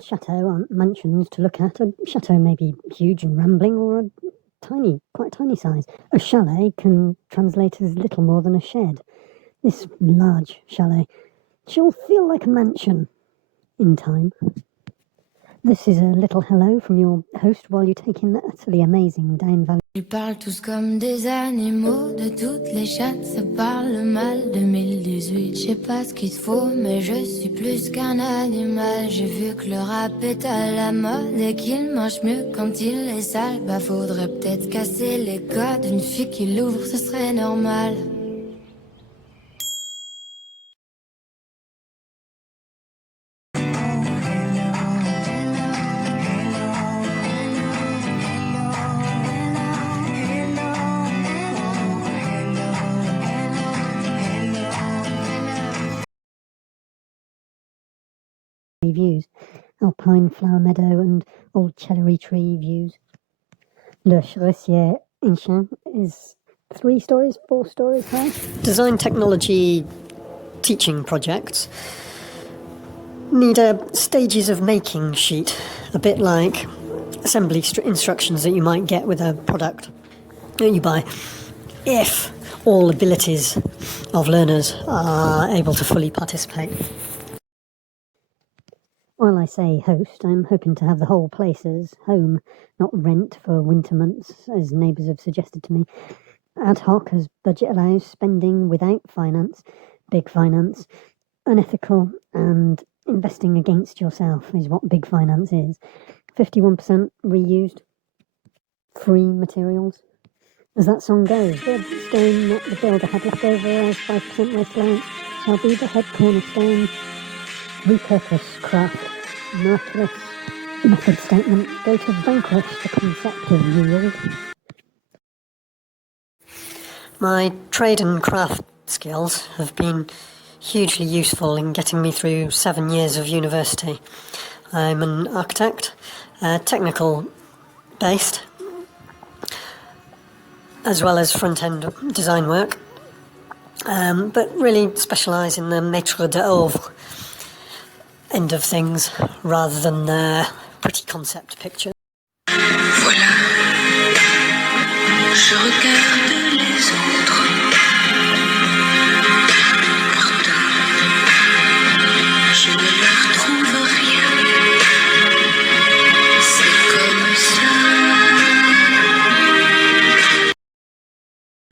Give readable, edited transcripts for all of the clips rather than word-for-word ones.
chateau aren't mansions to look at. A chateau may be huge and rambling, or a quite tiny size. A chalet can translate as little more than a shed. This large chalet shall feel like a mansion in time. This is a little hello from your host while you take in the utterly amazing Down Valley. Ils parlent tous comme des animaux, de toutes les chattes, ça parle mal. 2018, je sais pas ce qu'il te faut, mais je suis plus qu'un animal. J'ai vu que le rap est à la mode et qu'il mange mieux quand il est sale. Bah faudrait peut-être casser les codes, une fille qui l'ouvre, ce serait normal. Views, Alpine flower meadow and old cherry tree views. Le Charretier Ancien is 4 stories high. Design technology teaching projects need a stages of making sheet, a bit like assembly instructions that you might get with a product that you buy, if all abilities of learners are able to fully participate. While I say host, I'm hoping to have the whole place as home, not rent for winter months, as neighbours have suggested to me. Ad hoc as budget allows, spending without finance, big finance, unethical, and investing against yourself is what big finance is. 51% reused, free materials. As that song goes, the stone that the builder had left over as 5% waste allowance shall be the head cornerstone. Repurpose craft, miraculous method statement, go to vanquish the concept of yield. My trade and craft skills have been hugely useful in getting me through 7 years of university. I'm an architect, technical based, as well as front-end design work, but really specialise in the maître d'œuvre end of things rather than the pretty concept picture. Voilà, je regarde les autres. Pourtant, je ne leur trouve rien. C'est comme ça.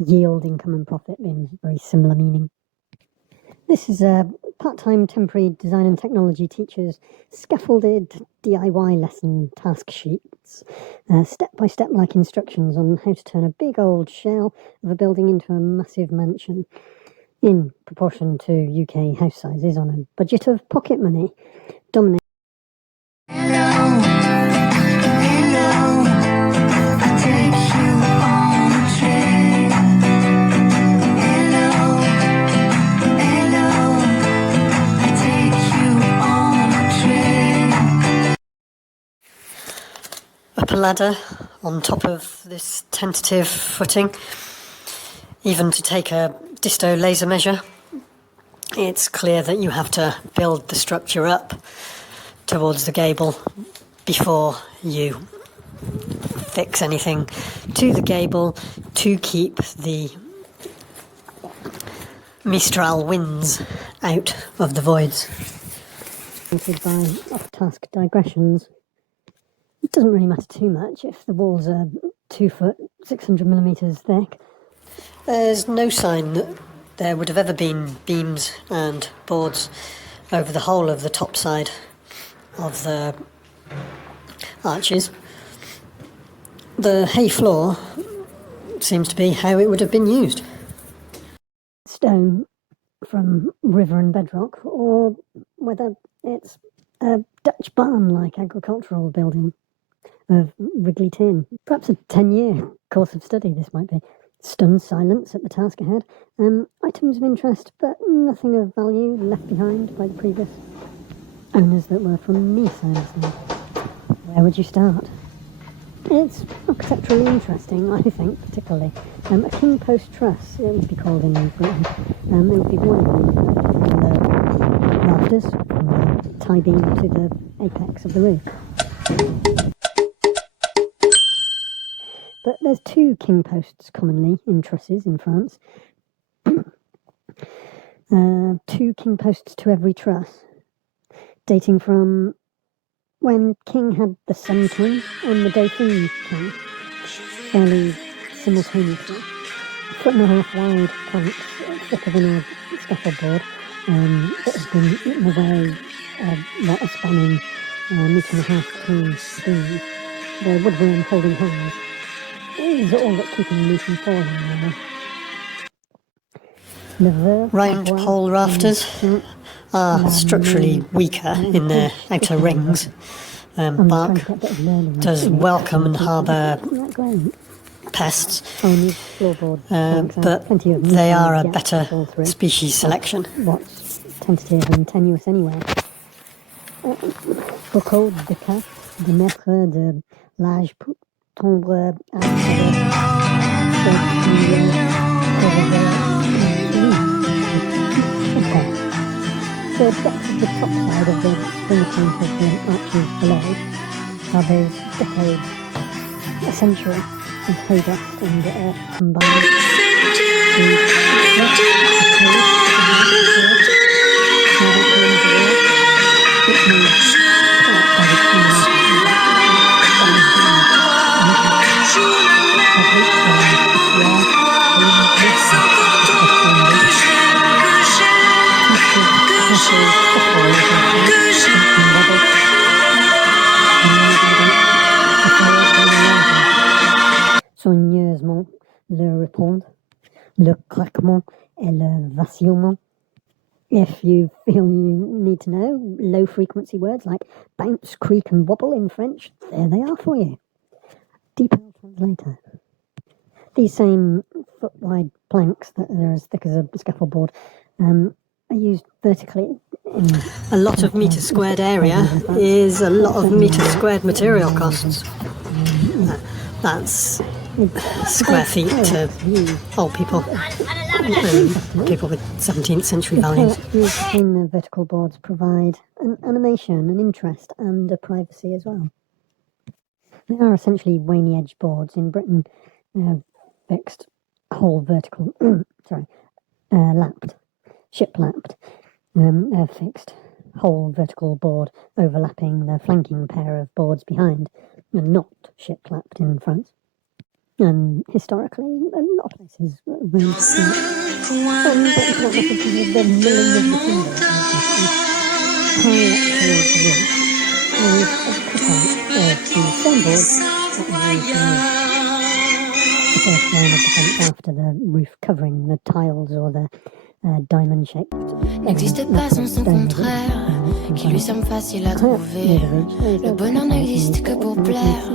Yield, income and profit being very similar meaning. This is a part-time temporary design and technology teacher's scaffolded DIY lesson task sheets, step-by-step like instructions on how to turn a big old shell of a building into a massive mansion in proportion to UK house sizes on a budget of pocket money. Dominate. Up a ladder on top of this tentative footing, even to take a disto laser measure, it's clear that you have to build the structure up towards the gable before you fix anything to the gable to keep the Mistral winds out of the voids. By off-task digressions, it doesn't really matter too much if the walls are 2 foot, 600mm thick. There's no sign that there would have ever been beams and boards over the whole of the top side of the arches. The hay floor seems to be how it would have been used. Stone from river and bedrock, or whether it's a Dutch barn-like agricultural building of Wrigley tin. Perhaps a 10-year course of study this might be. Stunned silence at the task ahead. Items of interest, but nothing of value left behind by the previous owners that were from near side. Where would you start? It's architecturally interesting, I think, particularly. A king post truss, it would be called in Britain. It would be one of them from the rafters, from the tie beam to the apex of the roof. But there's 2 king posts commonly in trusses in France. 2 king posts to every truss, dating from when King had the Sun King and the Dauphin King, fairly simultaneously. 1.5 wide planks, thicker than a scaffoldboard, that has been eaten away, that are spanning 1.5 between beams. The woodworm holding hands is all that's keeping me from falling, really. Round pole rafters are structurally weaker in their outer rings. Bark does welcome and harbour pests, but they are a better species selection. What's tentative and tenuous anyway. Foucault, Descartes, de mettre de l'âge pour tomber à the depth of the top side of the spring point of the arches below are those decades, a century of hay dust and earth combined. Soigneusement, le répondre, le craquement et le vacillement. If you feel you need to know low frequency words like bounce, creak and wobble in French, there they are for you. Depot translator. These same foot-wide planks that are as thick as a scaffold are used vertically. A lot of metre squared area is a lot of metre squared material costs. That's square feet to old people, people with 17th century values. In the vertical boards provide an animation, an interest and a privacy as well. They are essentially waney edge boards. In Britain. Fixed whole vertical, lapped, ship-lapped, fixed whole vertical board overlapping the flanking pair of boards behind, and not ship-lapped in France. And historically, a lot of places range and it's not necessarily the milling of the timber, high up towards the roof, there is a cutout of the same board that the first line of defence after the roof covering, the tiles or the diamond-shaped. N'existe pas sans son contraire, qui lui semble facile à trouver. Le bonheur n'existe que pour plaire,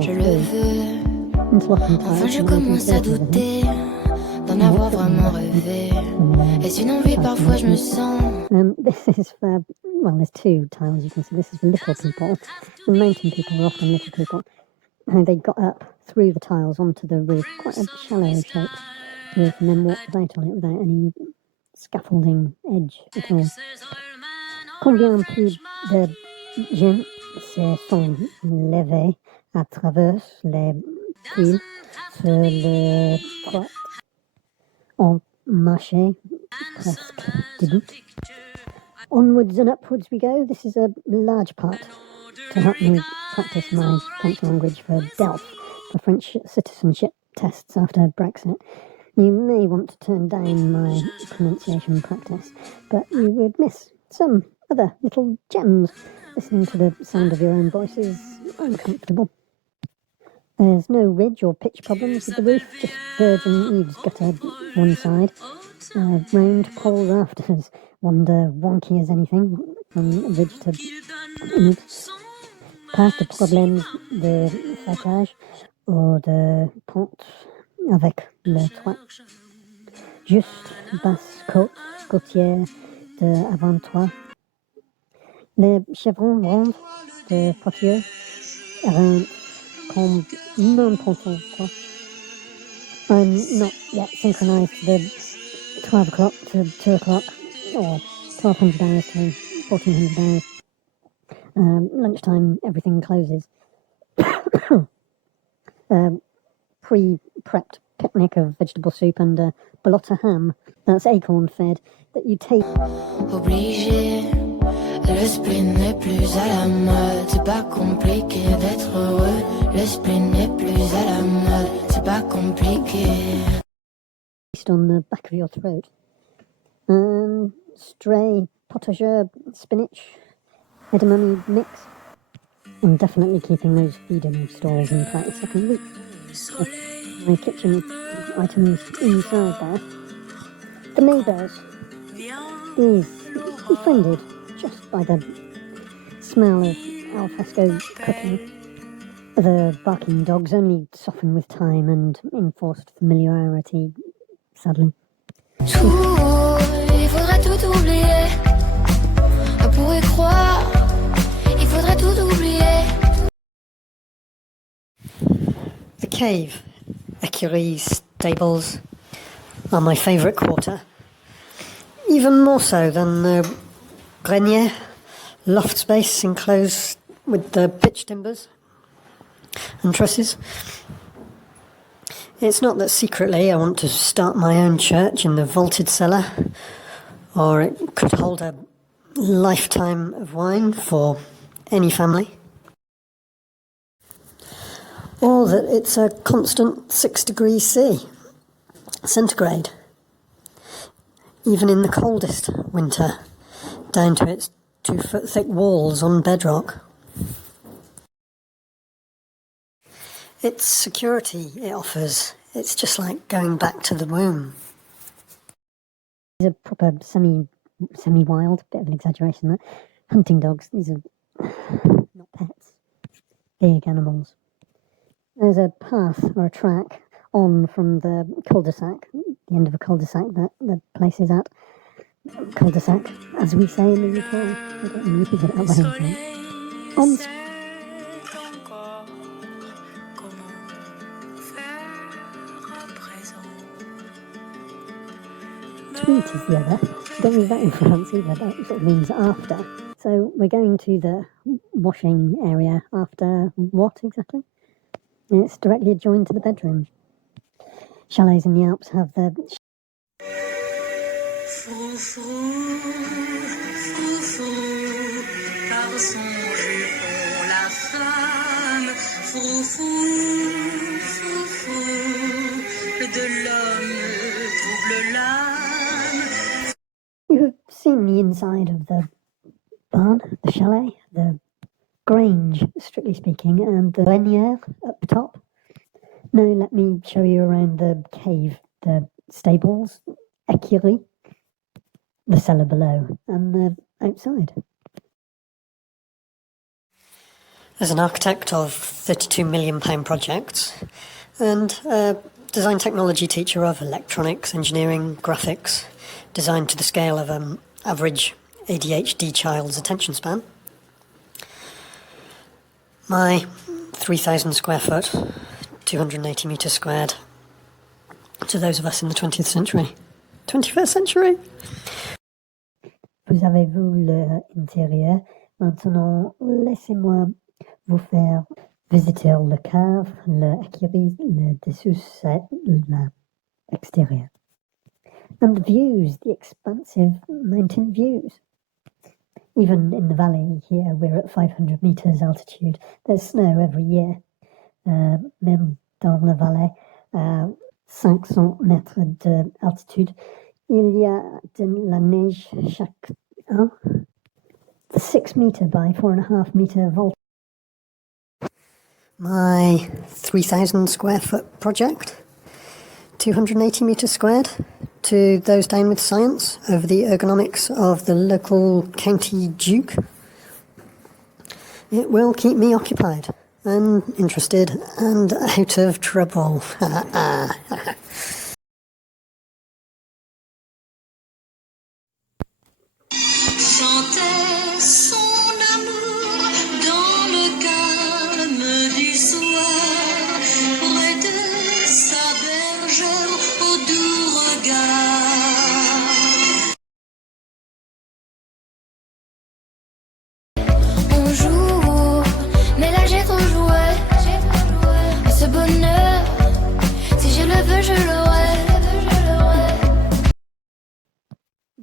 je le veux. Enfin je commence à douter d'en avoir vraiment rêvé. Est-ce une envie parfois je me sens. This is for, well, there's 2 tiles you can see. This is for little people. The mountain people are often little people. And they got up through the tiles onto the roof, quite a shallow shaped roof, and then walked out on it without any scaffolding edge at all. Combien plus de gens se sont levés à travers les tuiles sur le toit en marché presque debout. Onwards and upwards we go. This is a large part to help me practice my French language for DELF, for French citizenship tests after Brexit. You may want to turn down my pronunciation practice, but you would miss some other little gems. Listening to the sound of your own voice is uncomfortable. There's no ridge or pitch problems with the roof, just virgin eaves gutter one side. Round pole rafters wander wonky as anything, from ridge to eaves. Pas de problèmes de façage ou de pente avec le toit. Juste basse côte côtière de avant-toit. Les chevrons ronds de portière around comme n'importe quoi. I'm not yet synchronized to the 12 o'clock to 2 o'clock or 1200 hours to 1400 hours. Lunchtime, everything closes. Pre-prepped picnic of vegetable soup and ballotta ham. That's acorn fed that you take. Obligé, le spleen n'est plus à la mode. C'est pas compliqué d'être heureux. Le spleen n'est plus à la mode. C'est pas compliqué. On the back of your throat. Stray potager, spinach, edamame mix. I'm definitely keeping those feeding stalls in practice every week. My kitchen items inside there. The neighbours, these befriended just by the smell of alfresco cooking. The barking dogs only soften with time and enforced familiarity, sadly. Tout, il faudrait tout oublier. On pourrait croire, il faudrait tout oublier. The cave, écuries, stables, are my favourite quarter. Even more so than the grenier, loft space enclosed with the pitch timbers and trusses. It's not that secretly I want to start my own church in the vaulted cellar, or it could hold a lifetime of wine for any family, or that it's a constant 6 degrees C, centigrade, even in the coldest winter, down to its 2-foot thick walls on bedrock. It's security it offers. It's just like going back to the womb. These are proper semi-wild, bit of an exaggeration there. Hunting dogs, these are not pets, big animals. There's a path or a track on from the cul-de-sac, the end of a cul-de-sac that the place is at. Cul-de-sac, as we say in the UK. I don't use it that way. On tweet is the other. Don't use that in France either. That sort of means after. So we're going to the washing area after what exactly? It's directly adjoined to the bedroom. Chalets in the Alps have the par son jupon la femme, de l'homme trouble l'âme. You have seen the inside of the barn, the chalet, the grange, strictly speaking, and the grenier up top. Now let me show you around the cave, the stables, écurie, the cellar below, and the outside. As an architect of £32 million projects and a design technology teacher of electronics, engineering, graphics, designed to the scale of an average ADHD child's attention span, my 3,000 square foot, 280 metres squared, to those of us in the 20th century. 21st century! Vous avez vu l'intérieur. Maintenant, laissez-moi vous faire visiter le cave, l'écurie, le dessous, l'extérieur. And the views, the expansive mountain views. Even in the valley here, we're at 500 metres altitude. There's snow every year. Même dans la vallée, 500 mètres d'altitude, il y a de la neige chaque an. The 6 metre by 4.5 metre vault. My 3,000 square foot project, 280 metres squared, to those down with science over the ergonomics of the local county duke. It will keep me occupied and interested and out of trouble.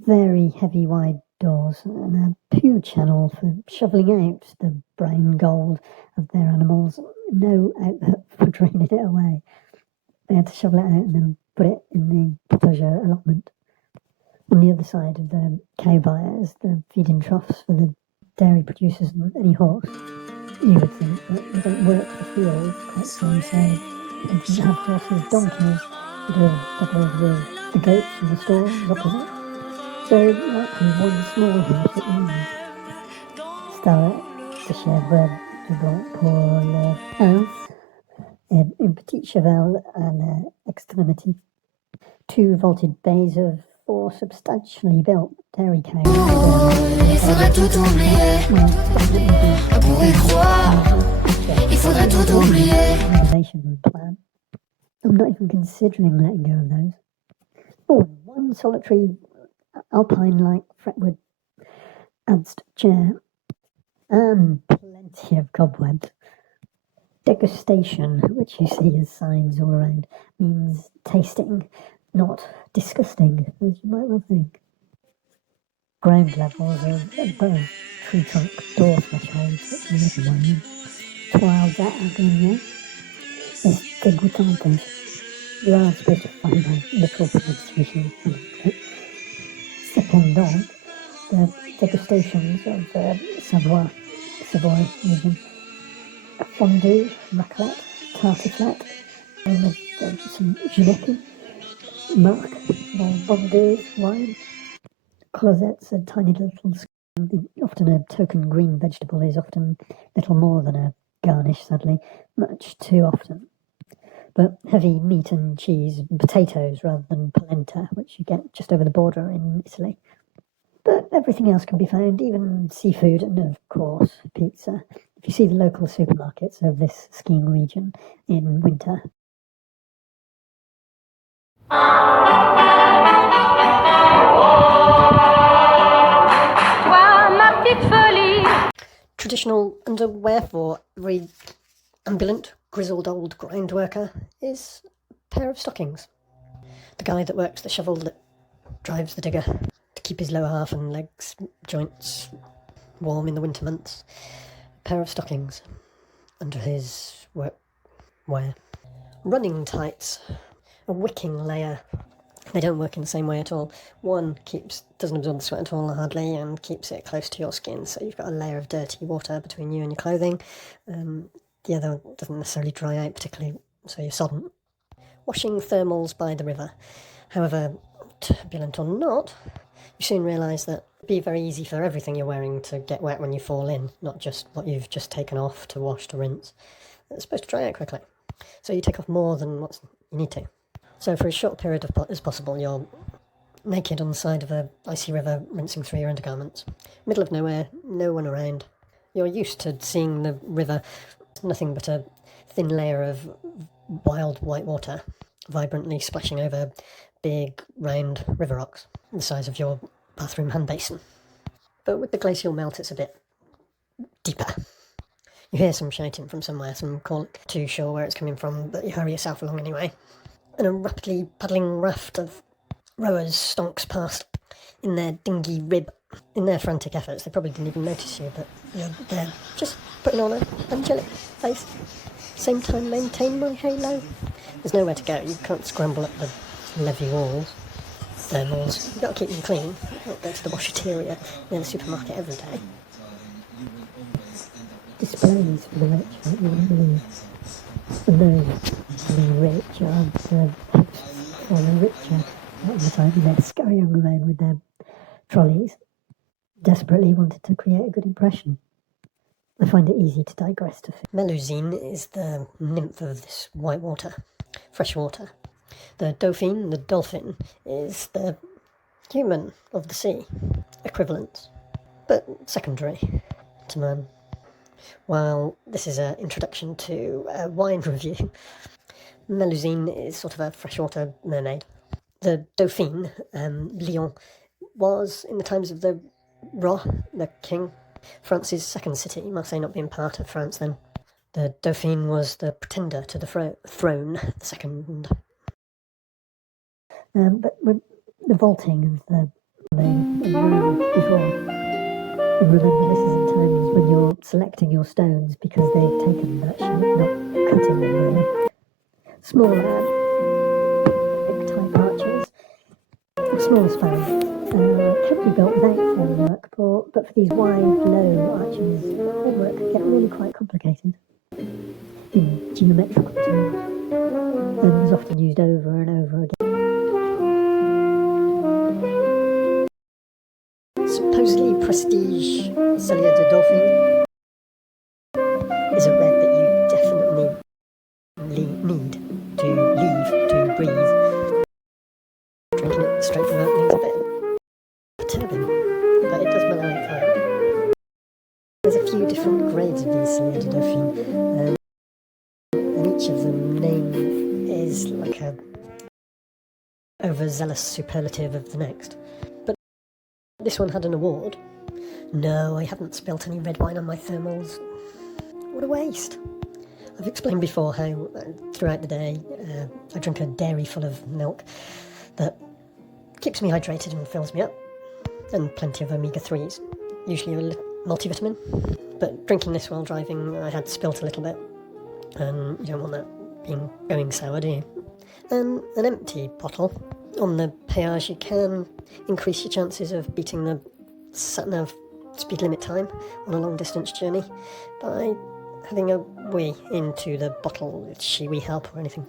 very heavy wide doors and a poo channel for shoveling out the brown gold of their animals. No outlet for draining it away. They had to shovel it out and then put it in the potager allotment. On the other side of the cow buyers, the feeding troughs for the dairy producers and any horse. You would think, but they don't work the field quite so they didn't have horses, donkeys. You'd have doubled with the goats and the stalls opposite. So likely one small house at the end. Starlet, de chèvre, de blanc pour le house, une petite cheval à l'extrémité. 2 vaulted bays of 4 substantially built dairy cows. Il faudrait tout oublier. On pourrait croire. Il faudrait tout oublier. Renovation plan. I'm not even considering letting go of those. Oh, one solitary Alpine-like fretwood adst chair and plenty of cobwebs. Degustation, which you see as signs all around, means tasting, not disgusting, as you might well think. Ground levels are above tree trunk door thresholds, which is another one. Toiles à araignée is dégoûtante. You are supposed to find a little pronunciation. Cependant, the degustations of the Savoy region, fondue, raclette, tartiflette, and with some geneva, marc, Bordeaux wine, closettes, a tiny little scone. Often a token green vegetable is often little more than a garnish, sadly, much too often. But heavy meat and cheese and potatoes rather than polenta, which you get just over the border in Italy. But everything else can be found, even seafood and, of course, pizza. If you see the local supermarkets of this skiing region in winter. Traditional underwear for every ambulant, grizzled old grind worker is a pair of stockings. The guy that works the shovel that drives the digger to keep his lower half and legs, joints warm in the winter months. A pair of stockings under his work wear. Running tights, a wicking layer. They don't work in the same way at all. One doesn't absorb the sweat at all hardly and keeps it close to your skin, so you've got a layer of dirty water between you and your clothing. The other doesn't necessarily dry out particularly, so you're sodden. Washing thermals by the river. However, turbulent or not, you soon realise that it'd be very easy for everything you're wearing to get wet when you fall in, not just what you've just taken off to wash to rinse. It's supposed to dry out quickly, so you take off more than what you need to. So for as short a period as possible, you're naked on the side of a icy river, rinsing through your undergarments. Middle of nowhere, no one around. You're used to seeing the river, nothing but a thin layer of wild white water, vibrantly splashing over big, round river rocks, the size of your bathroom hand basin. But with the glacial melt, it's a bit deeper. You hear some shouting from somewhere, some call too sure where it's coming from, but you hurry yourself along anyway. And a rapidly paddling raft of rowers stonks past in their dinghy rib. In their frantic efforts, they probably didn't even notice you, but you're there just putting on an angelic face. Same time, maintain my halo. There's nowhere to go. You can't scramble up the levee walls, thermals. You've got to keep them clean. You can't go to the washateria near the supermarket every day. Displays for the rich, I wouldn't believe. And those to be rich are the for the richer at the time. They're scurrying around with their trolleys, desperately wanted to create a good impression. I find it easy to digress to Melusine is the nymph of this white water, fresh water. The Dauphine, the dolphin, is the human of the sea, equivalent, but secondary to man. While this is an introduction to a wine review, Melusine is sort of a freshwater mermaid. The Dauphine, Lyon, was, in the times of the Roi, the king, France's second city, Marseille not being part of France then. The Dauphine was the pretender to the throne, the second. but with the vaulting of the before. And remember, this is in times when you're selecting your stones because they've taken that shape, not cutting them really. Smaller type arches, smaller spans, can be built without formwork, but for these wide, low arches, formwork can get really quite complicated in geometrical terms, and is often used over and over again. Supposedly prestige Cellier de Dauphin is a red that you definitely need to leave to breathe. Drinking it straight from opening's a bit perturbing, but it does mellow out fine. There's a few different grades of these Cellier de Dauphin, and each of them name is like a overzealous superlative of the next. But this one had an award. No, I haven't spilt any red wine on my thermals. What a waste. I've explained before how throughout the day I drink a dairy full of milk that keeps me hydrated and fills me up, and plenty of omega-3s, usually a multivitamin. But drinking this while driving, I had spilt a little bit, and you don't want that going sour, do you? And an empty bottle. On the péage you can increase your chances of beating the sat-nav speed limit time on a long distance journey by having a wee into the bottle with she-wee help or anything.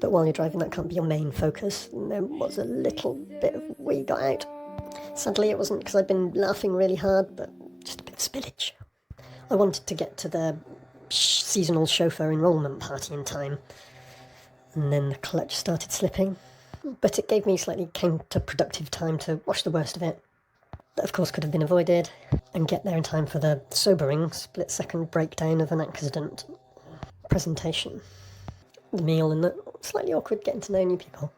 But while you're driving, that can't be your main focus, and there was a little bit of wee got out. Sadly it wasn't because I'd been laughing really hard, but just a bit of spillage. I wanted to get to the seasonal chauffeur enrolment party in time, and then the clutch started slipping, but it gave me slightly counterproductive time to wash the worst of it. That of course could have been avoided, and get there in time for the sobering split-second breakdown of an accident presentation. The meal and the slightly awkward getting to know new people.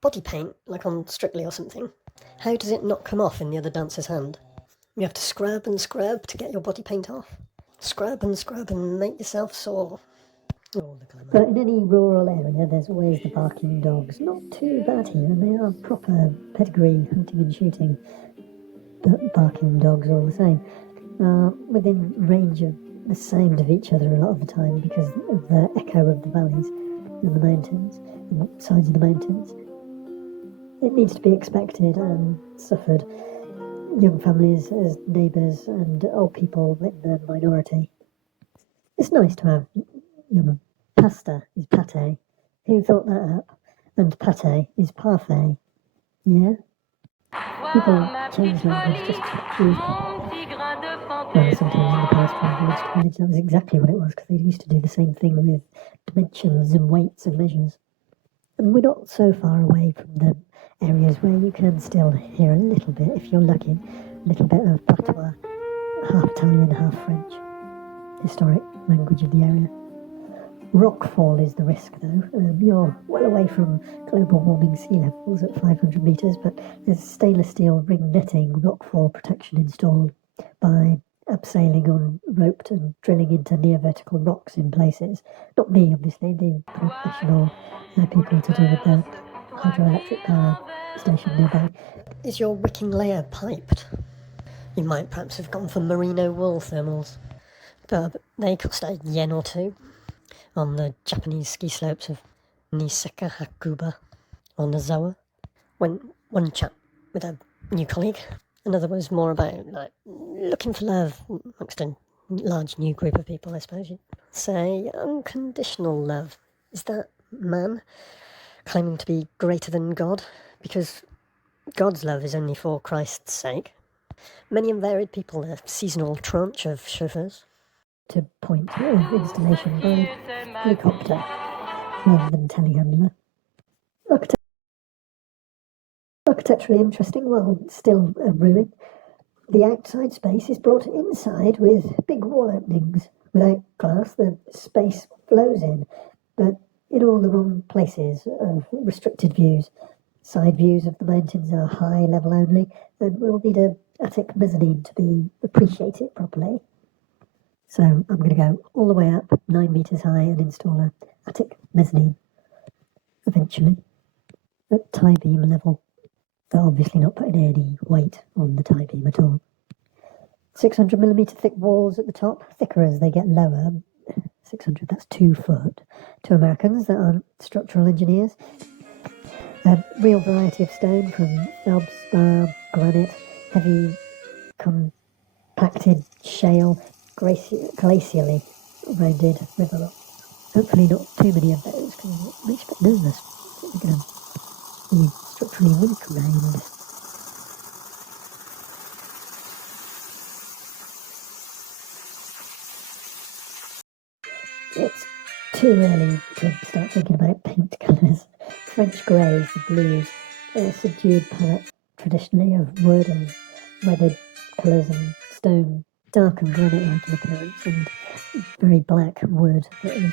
Body paint, like on Strictly or something. How does it not come off in the other dancer's hand? You have to scrub and scrub to get your body paint off. Scrub and make yourself sore. But in any rural area, there's always the barking dogs. Not too bad here, and they are proper pedigree hunting and shooting, but barking dogs all the same. Within range of the sound of each other a lot of the time because of the echo of the valleys and the mountains, and the sides of the mountains. It needs to be expected and suffered. Young families as neighbours and old people in the minority. It's nice to have, pasta is pate. Who thought that up? And pate is parfait. Yeah? People change language just to prove well, sometimes in the past from village to village that was exactly what it was, because they used to do the same thing with dimensions and weights and measures. And we're not so far away from the areas where you can still hear a little bit, if you're lucky, a little bit of patois, half Italian, half French, historic language of the area. Rockfall is the risk, though. You're well away from global warming sea levels at 500 metres, but there's stainless steel ring netting rockfall protection installed by abseiling on roped and drilling into near vertical rocks in places. Not me, obviously, the professional people to do with the hydroelectric power station nearby. Is your wicking layer piped? You might perhaps have gone for merino wool thermals, but they cost a yen or two on the Japanese ski slopes of Niseka Hakuba on the Zoa. When one chap with a new colleague, another was more about looking for love amongst a large new group of people, I suppose you'd say. Unconditional love. Is that man claiming to be greater than God? Because God's love is only for Christ's sake. Many and varied people, a seasonal tranche of chauffeurs. To point of installation by helicopter rather than telehandler. Architecturally interesting, well, still a ruin. The outside space is brought inside with big wall openings. Without glass, the space flows in, but in all the wrong places of restricted views. Side views of the mountains are high level only, and we'll need an attic mezzanine to be appreciated properly. So I'm going to go all the way up 9 metres high and install an attic mezzanine eventually at tie beam level. They're obviously not putting any weight on the tie beam at all. 600mm thick walls at the top, thicker as they get lower. 600, that's 2 foot. To Americans that aren't structural engineers. A real variety of stone from feldspar, granite, heavy compacted shale, glacially rounded river rock. Hopefully not too many of those, because it makes me a bit nervous. We're going to be structurally weak around. It's too early to start thinking about paint colours. French greys, the blues, a subdued palette traditionally of wood and weathered colours and stone, dark and granite-like in appearance, and very black wood that has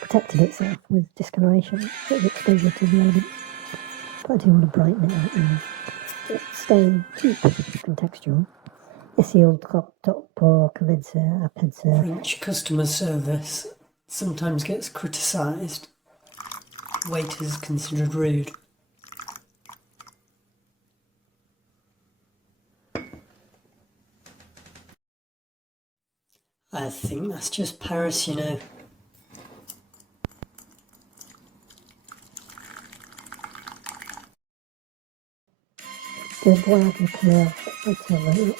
protected itself with discoloration, sort of exposure to the elements. But I do want to brighten it out and stay cheap and textural. Ici le top pour commencer à penser. French customer service sometimes gets criticised. Waiters considered rude. I think that's just Paris, you know. De bois de couleur éthérée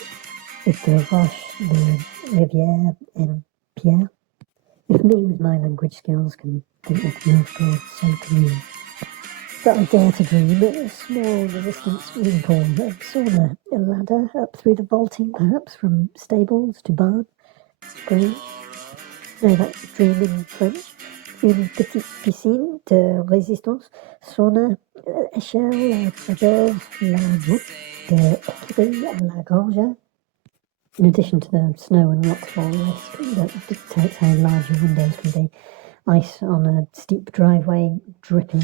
et de roches de rivière and pierre. If me with my language skills can think of beautiful, so can you. But I dare to dream a small resistance swimming pool, a sauna, a ladder up through the vaulting, perhaps from stables to barn. Green. No, that's dream in French. Une petite piscine de résistance, sauna, échelle, above la voûte, de équipée à la gorge. In addition to the snow and rockfall risk that dictates how large your windows can be, ice on a steep driveway, dripping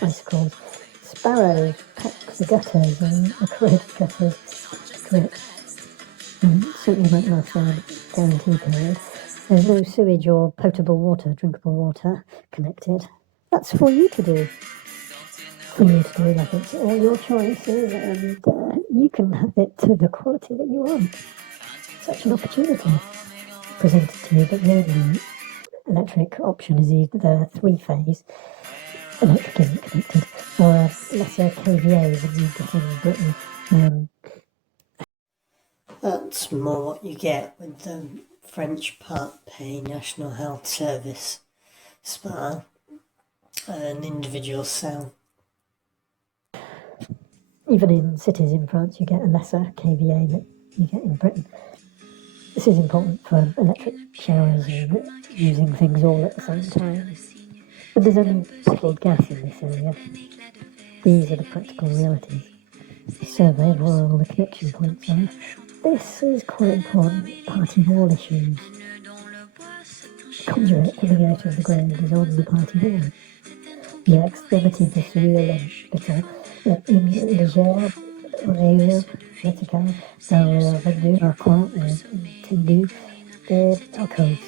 icicles, sparrows peck the gutters and acrid gutters drip. Certainly won't last their guarantee period. There's no sewage or potable water, drinkable water connected. That's for you to do. For you to do, like it's all your choices, and you can have it to the quality that you want. Such an opportunity presented to you, but the only electric option is either the 3-phase, electric isn't connected, or a lesser KVA than you get in Britain. That's more what you get with the French Part Pay National Health Service spa, an individual cell. Even in cities in France, you get a lesser KVA that you get in Britain. This is important for electric showers and using things all at the same time. But there's only bottled gas in this area. These are the practical realities. A survey of where all the connection points are. This is quite important. Party wall issues. The conduit coming out of the ground is on the party wall. Il y a extrémité de celui béton, une légère rayure verticale dans le rendu en coin tendu des alcôves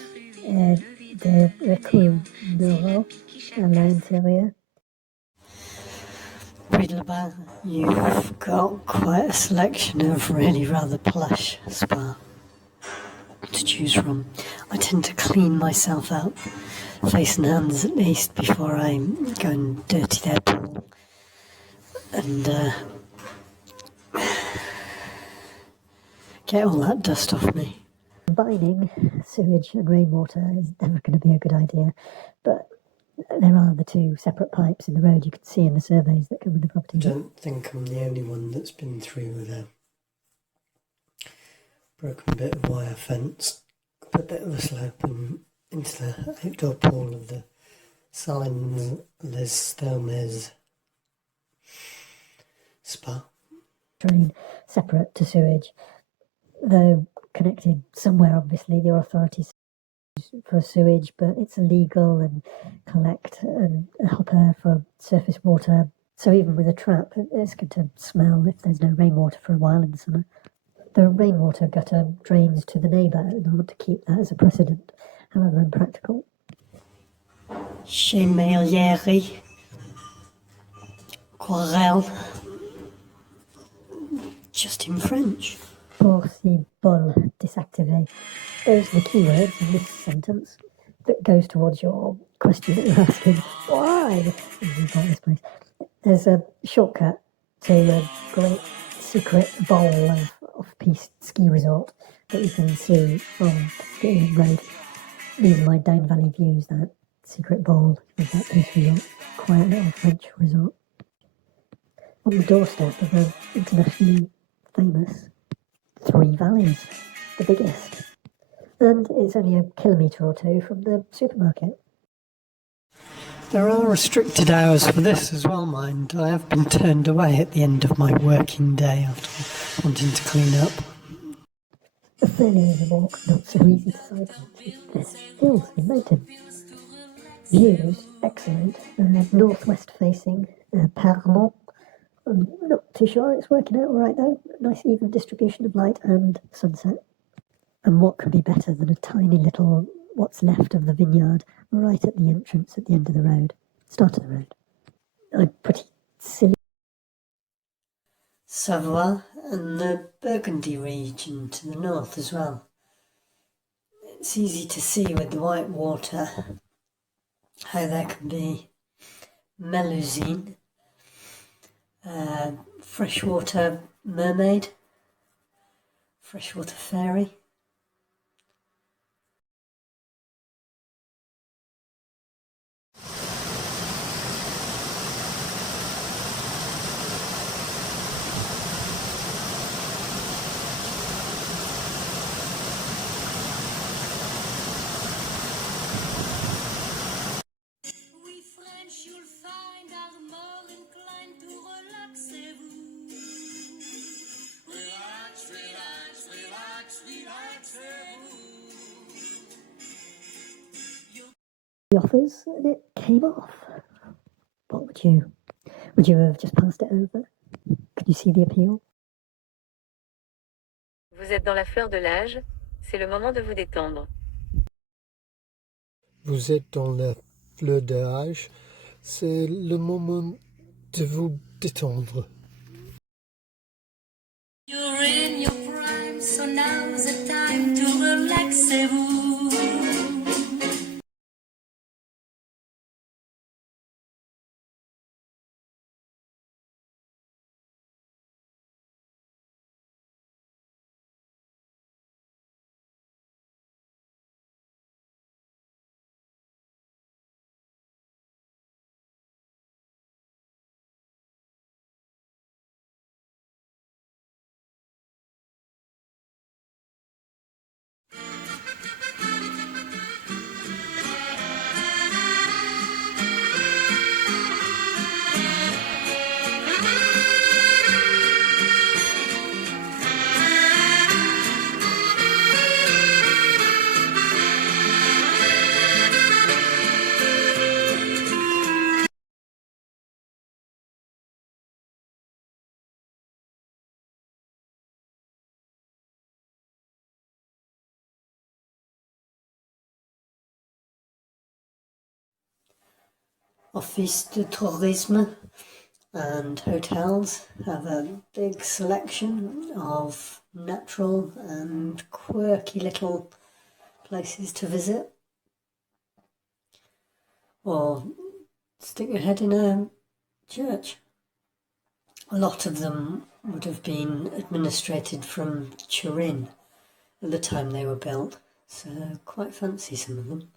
et des recouvrements à l'intérieur. You've got quite a selection of really rather plush spa to choose from. I tend to clean myself up, face and hands at least, before I go and dirty their pool. And get all that dust off me. Combining sewage and rainwater is never going to be a good idea, but there are the 2 separate pipes in the road you can see in the surveys that come with the property. I don't think I'm the only one that's been through with a broken bit of wire fence, a bit of a slope into the outdoor pool of the Salins Les Thermes spa. Drain separate to sewage, though connected somewhere, obviously. The authorities for sewage, but it's illegal, and collect and a hopper for surface water. So even with a trap, it's going to smell if there's no rainwater for a while in the summer. The rainwater gutter drains to the neighbour, and I want to keep that as a precedent, however impractical. Chambery, Quarel, just in French. Possible désactiver. Those are the keywords in this sentence that goes towards your question that you're asking. Why have you got this place? There's a shortcut to a great secret bowl of off-piste ski resort that you can see from the road. These are my down valley views, that secret bowl of that piste resort. Quiet little French resort. On the doorstep of an internationally famous Three Valleys, the biggest. And it's only a kilometre or two from the supermarket. There are restricted hours for this as well, mind. I have been turned away at the end of my working day after wanting to clean up. A fairly easy walk, not so easy to cycle. There's hills and mountains. Views, excellent. Northwest facing, Paramount. I'm not too sure it's working out alright though. Nice even distribution of light and sunset. And what could be better than a tiny little what's left of the vineyard right at the entrance at the end of the road, start of the road. I'm pretty silly. Savoie and the Burgundy region to the north as well. It's easy to see with the white water how there can be melusine, freshwater mermaid, freshwater fairy. The offers and it came off. What would you have just passed it over? Could you see the appeal? Vous êtes dans la fleur de l'âge, c'est le moment de vous détendre. Vous êtes dans la fleur de l'âge, c'est le moment de vous détendre. You're in your prime, so now's the time to relaxez-vous. Office de tourisme and hotels have a big selection of natural and quirky little places to visit. Or stick your head in a church. A lot of them would have been administrated from Turin at the time they were built, so quite fancy some of them.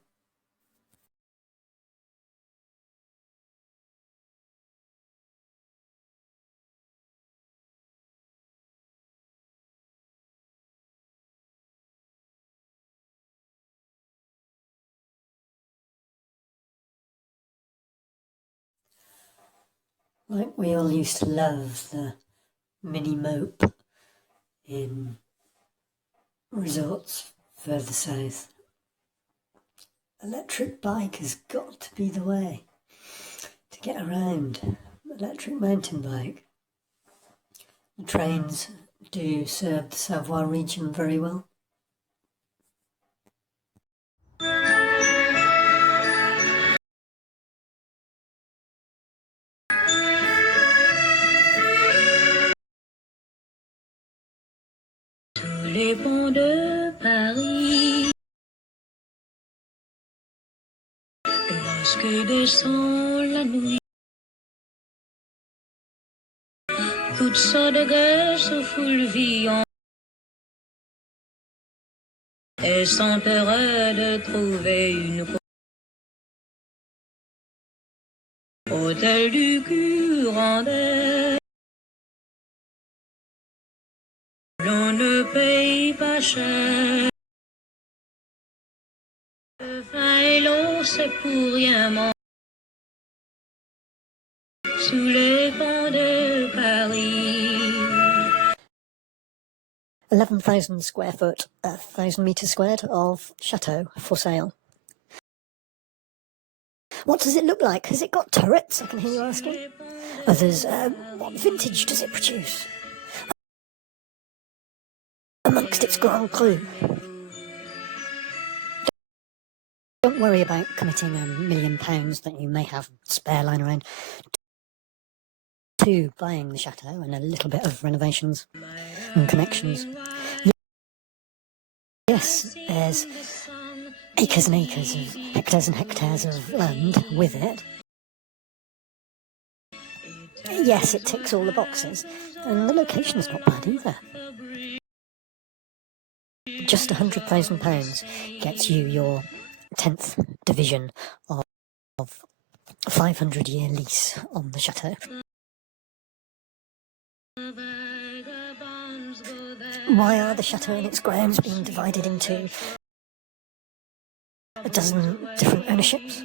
Like we all used to love the mini mope in resorts further south. Electric bike has got to be the way to get around. Electric mountain bike. The trains do serve the Savoie region very well. les ponts de Paris. Lorsque descend la nuit, toutes sortes de gueules se foulent viandes et sont heureux de trouver une hôtel du Curandais. L'on ne paye pas cher. Le vin et l'eau, c'est pour rien manger. Sous les ponts de Paris. 11,000 square foot, 1,000 metres squared of chateau for sale. What does it look like? Has it got turrets? I can hear you asking. Others, what vintage does it produce? Amongst its grand cru. Don't worry about committing £1 million that you may have spare lying around to buying the chateau and a little bit of renovations and connections. Yes, there's acres and acres of hectares and hectares of land with it. Yes, it ticks all the boxes, and the location's not bad either. Just £100,000 gets you your 10th division of 500-year lease on the chateau. Why are the chateau and its grounds being divided into a dozen different ownerships?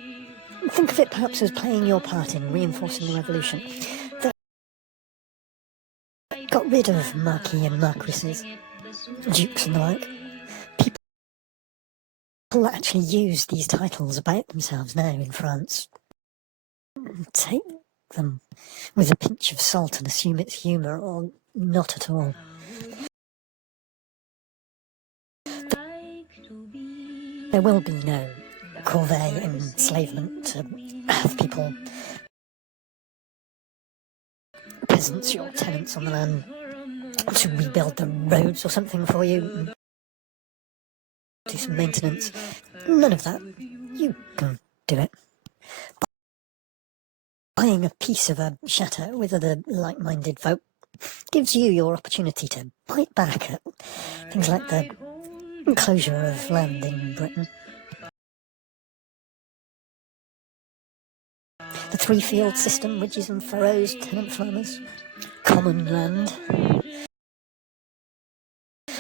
Think of it perhaps as playing your part in reinforcing the revolution that got rid of marquis and marquises, dukes and the like. People actually use these titles about themselves now in France. Take them with a pinch of salt and assume it's humour, or not at all. There will be no corvée enslavement to have people, peasants, your tenants on the land, to rebuild the roads or something for you, do some maintenance. None of that. You can do it. Buying a piece of a chateau with other like-minded folk gives you your opportunity to bite back at things like the enclosure of land in Britain. The three-field system, ridges and furrows, tenant farmers, common land.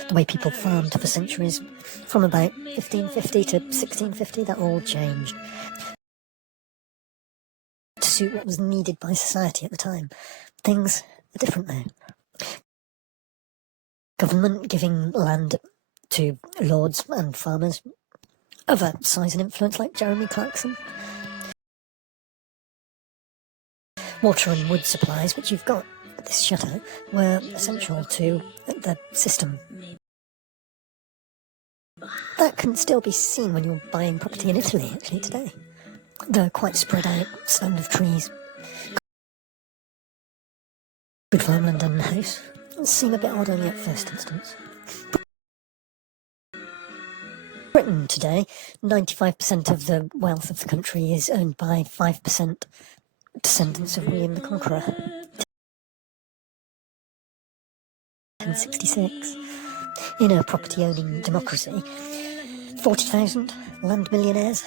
The way people farmed for centuries, from about 1550 to 1650, that all changed to suit what was needed by society at the time. Things are different now. Government giving land to lords and farmers of a size and influence like Jeremy Clarkson. Water and wood supplies, which you've got at this chateau, were essential to the system. That can still be seen when you're buying property in Italy, actually, today. The quite spread out stand of trees, good farmland and house, seem a bit odd only at first instance. Britain today, 95% of the wealth of the country is owned by 5% descendants of William the Conqueror. 1066. In a property-owning democracy, 40,000 land millionaires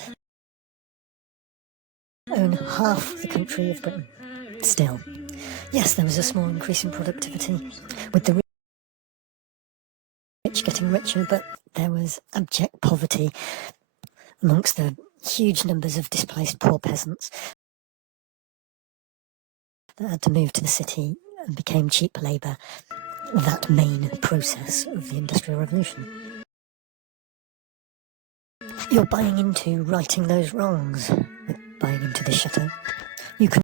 own half the country of Britain. Still, yes, there was a small increase in productivity, with the rich getting richer, but there was abject poverty amongst the huge numbers of displaced poor peasants that had to move to the city and became cheap labour, that main process of the Industrial Revolution. You're buying into righting those wrongs with buying into this chateau. You can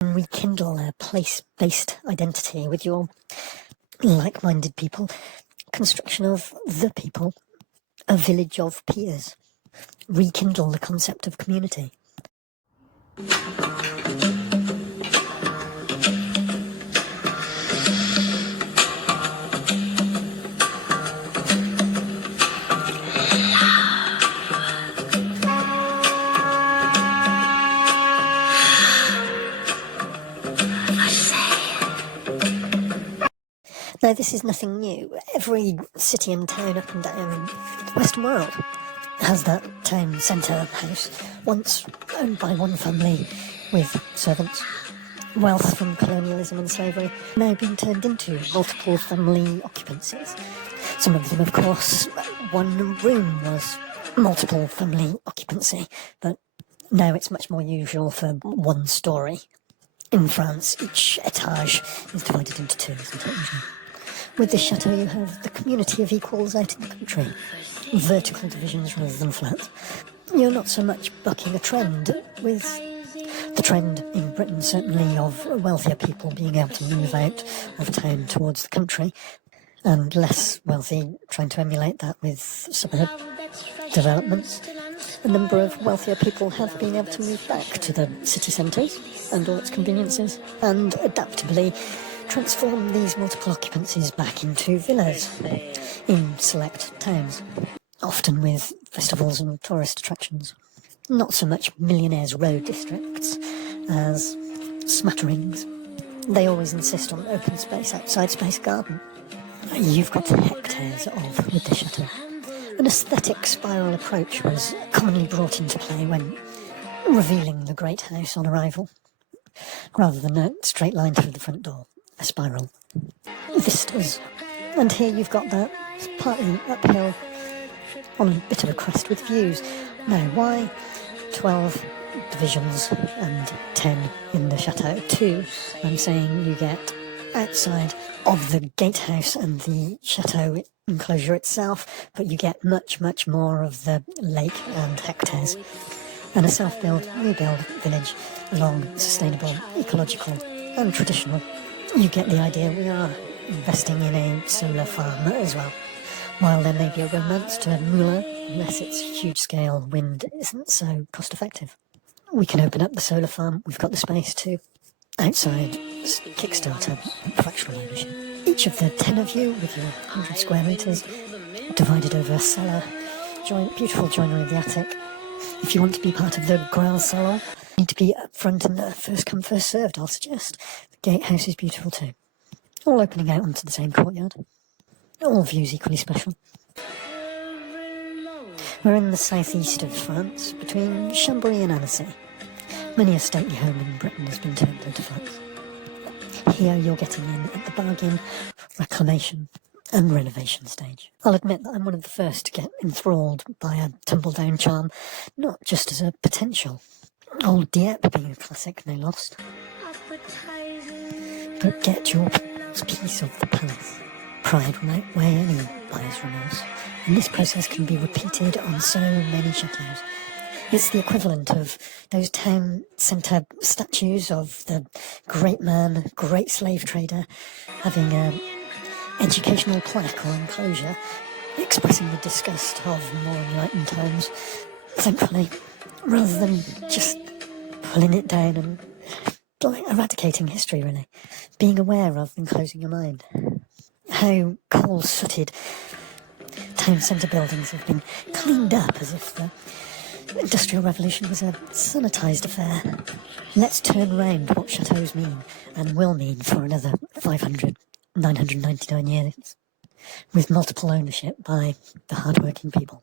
rekindle a place-based identity with your like-minded people, construction of the people, a village of peers, rekindle the concept of community. Now, this is nothing new. Every city and town up and down the Western world has that town centre house, once owned by one family with servants. Wealth from colonialism and slavery now being turned into multiple family occupancies. Some of them, of course, one room was multiple family occupancy, but now it's much more usual for one story. In France, each étage is divided into two, isn't it, usually? With this chateau, you have the community of equals out in the country. Vertical divisions rather than flat. You're not so much bucking a trend with the trend in Britain, certainly, of wealthier people being able to move out of town towards the country, and less wealthy trying to emulate that with suburb developments. A number of wealthier people have been able to move back to the city centres and all its conveniences, and adaptably transform these multiple occupancies back into villas in select towns, often with festivals and tourist attractions. Not so much millionaires' road districts as smatterings. They always insist on open space, outside space, garden. You've got hectares of with the chateau. An aesthetic spiral approach was commonly brought into play when revealing the great house on arrival, rather than a straight line through the front door, a spiral. Vistas. And here you've got that, partly uphill, on a bit of a crest with views. Now, why 12 divisions and 10 in the chateau? 2, I'm saying you get outside of the gatehouse and the chateau enclosure itself, but you get much, much more of the lake and hectares. And a self-build, new-build village along sustainable, ecological and traditional. You get the idea. We are investing in a solar farm as well. While there may be a romance to a moulin, unless it's huge-scale wind isn't so cost-effective. We can open up the solar farm. We've got the space to outside Kickstarter fractional ownership. Each of the 10 of you with your 100 square metres divided over a cellar, beautiful joinery of the attic. If you want to be part of the Graal Salon, you need to be up front and first come, first served, I'll suggest. The gatehouse is beautiful too. All opening out onto the same courtyard. All views equally special. We're in the southeast of France, between Chambery and Annecy. Many a stately home in Britain has been turned into flats. Here you're getting in at the bargain, reclamation and renovation stage. I'll admit that I'm one of the first to get enthralled by a tumble-down charm, not just as a potential. Old Dieppe being a classic, no lost. But get your piece of the palace. Pride will outweigh any buyer's remorse, and this process can be repeated on so many chateaux. It's the equivalent of those town centre statues of the great man, great slave trader, having an educational plaque or enclosure expressing the disgust of more enlightened times, thankfully, rather than just pulling it down and eradicating history, really. Being aware rather than closing your mind. How coal-sooted town centre buildings have been cleaned up as if the Industrial Revolution was a sanitised affair. Let's turn round what chateaux mean, and will mean for another 999 years, with multiple ownership by the hard-working people.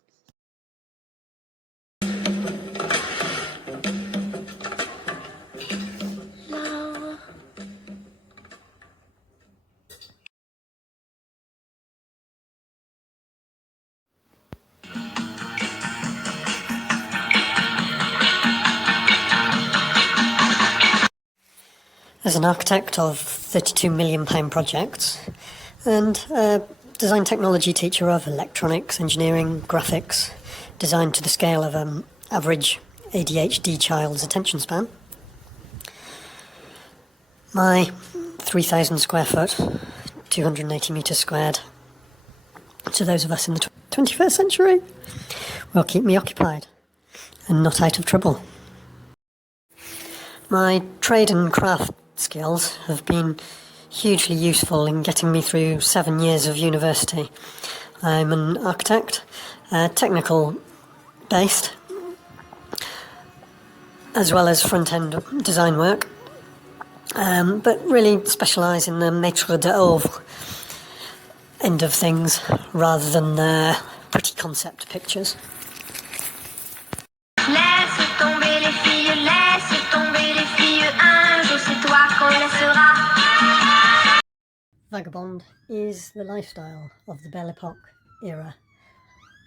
As an architect of £32 million projects and design technology teacher of electronics, engineering, graphics, designed to the scale of an average ADHD child's attention span, my 3,000 square foot, 280 metres squared, to those of us in the 21st century, will keep me occupied and not out of trouble. My trade and craft skills have been hugely useful in getting me through 7 years of university. I'm an architect, technical based, as well as front-end design work, but really specialise in the maître d'œuvre end of things rather than pretty concept pictures. Laisse tomber les filles, un jour c'est toi qu'on laissera. Vagabond is the lifestyle of the Belle Epoque era,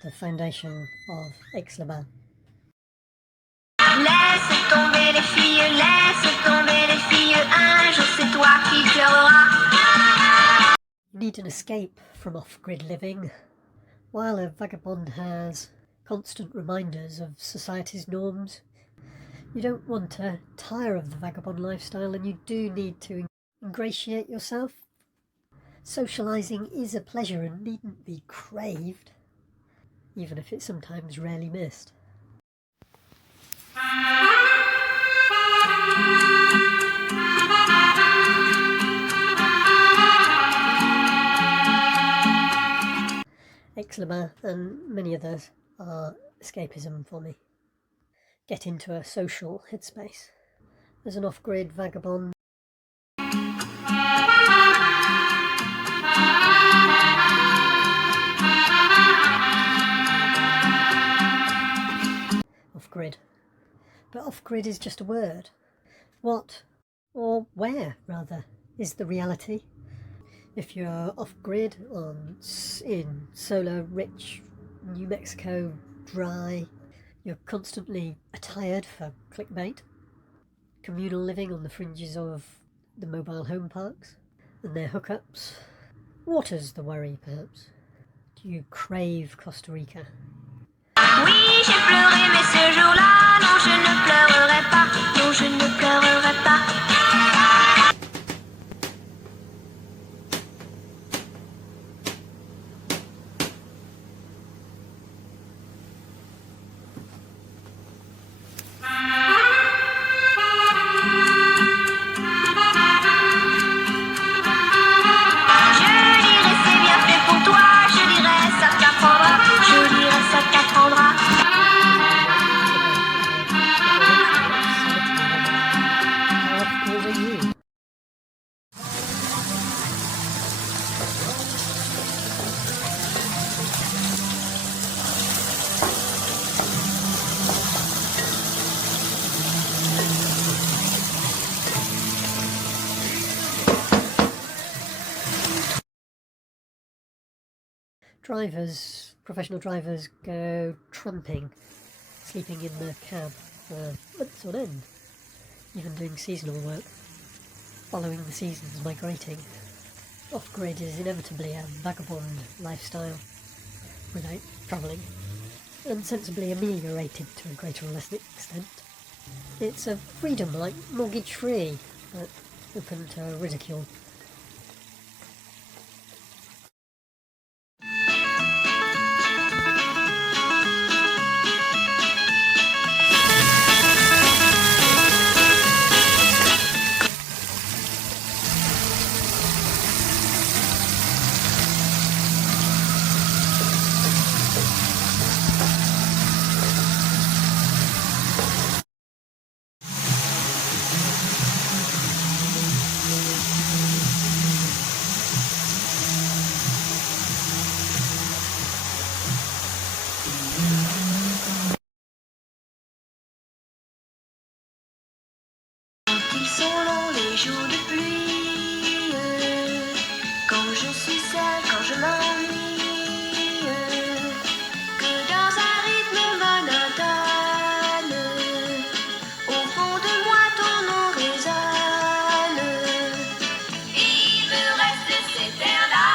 the foundation of Aix-les-Bains. Laisse tomber les filles, un jour c'est toi qui pleureras. You need an escape from off-grid living, while a vagabond has constant reminders of society's norms. You don't want to tire of the vagabond lifestyle, and you do need to ingratiate yourself. Socialising is a pleasure and needn't be craved, even if it's sometimes rarely missed. Aix-les-Bains and many others are escapism for me. Get into a social headspace. As an off-grid vagabond, off-grid. But off-grid is just a word. What, or where rather, is the reality? If you're off-grid in solar-rich New Mexico dry, you're constantly attired for clickbait, communal living on the fringes of the mobile home parks and their hookups. Water's the worry, perhaps. Do you crave Costa Rica? Oui, j'ai pleuré, mais ce jour-là, non, je ne pleurerai pas, non, je ne pleurerai pas. Professional drivers go tramping, sleeping in the cab for months on end, even doing seasonal work, following the seasons migrating. Off-grid is inevitably a vagabond lifestyle without travelling, and sensibly ameliorated to a greater or less extent. It's a freedom like mortgage-free, but open to ridicule. Ils sont longs les jours de pluie, quand je suis seule, quand je m'ennuie, que dans un rythme monotone, au fond de moi ton nom résonne. Il me reste cet air-là.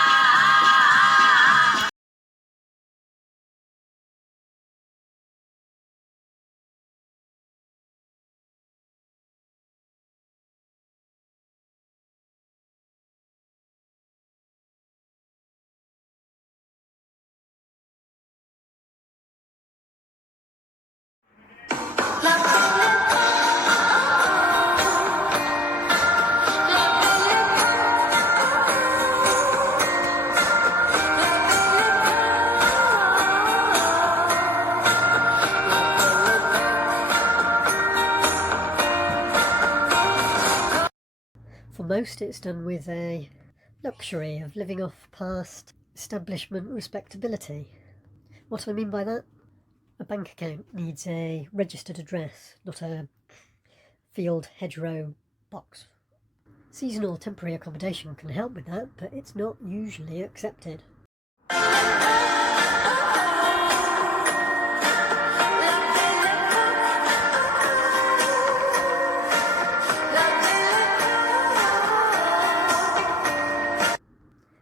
For most, it's done with a luxury of living off past Establishment respectability. What do I mean by that? A bank account needs a registered address, not a field hedgerow box. Seasonal temporary accommodation can help with that, but it's not usually accepted.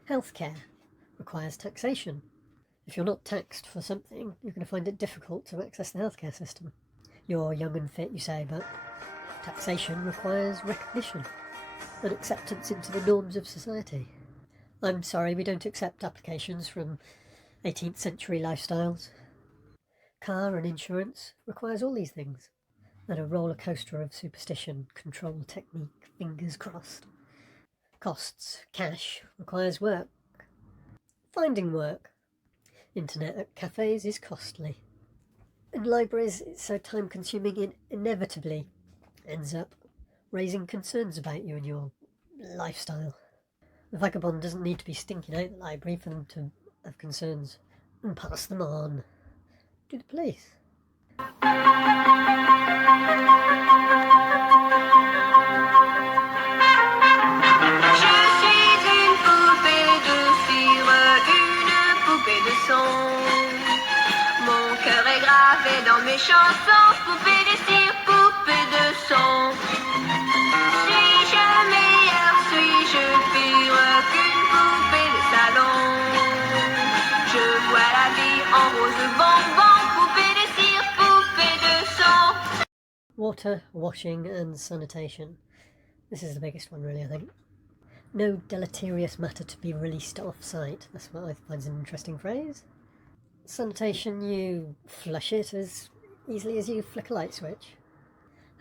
Healthcare requires taxation. If you're not taxed for something, you're going to find it difficult to access the healthcare system. You're young and fit, you say, but taxation requires recognition and acceptance into the norms of society. I'm sorry, we don't accept applications from 18th century lifestyles. Car and insurance requires all these things, and a roller coaster of superstition, control, technique, fingers crossed. Costs, cash, requires work. Finding work. Internet at cafes is costly. In libraries, it's so time-consuming it inevitably ends up raising concerns about you and your lifestyle. The vagabond doesn't need to be stinking out the library for them to have concerns and pass them on to the police. Mon cœur est gravé dans mes chansons, poupée de cire, poupée de son. Suis-je meilleure, suis-je pire qu'une poupée de salon? Je vois la vie en rose bonbon, poupée de cire, poupée de son. Water, washing and sanitation. This is the biggest one really, I think. No deleterious matter to be released off-site. That's what I find an interesting phrase. Sanitation, you flush it as easily as you flick a light switch.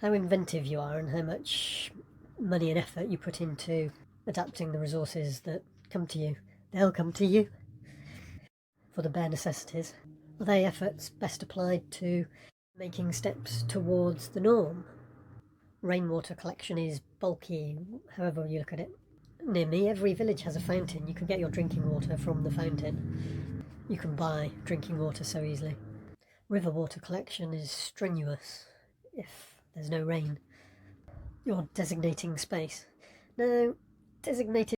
How inventive you are and how much money and effort you put into adapting the resources that come to you. They'll come to you for the bare necessities. Are they efforts best applied to making steps towards the norm? Rainwater collection is bulky, however you look at it. Near me, every village has a fountain. You can get your drinking water from the fountain. You can buy drinking water so easily. River water collection is strenuous if there's no rain. You're designating space. No, designated...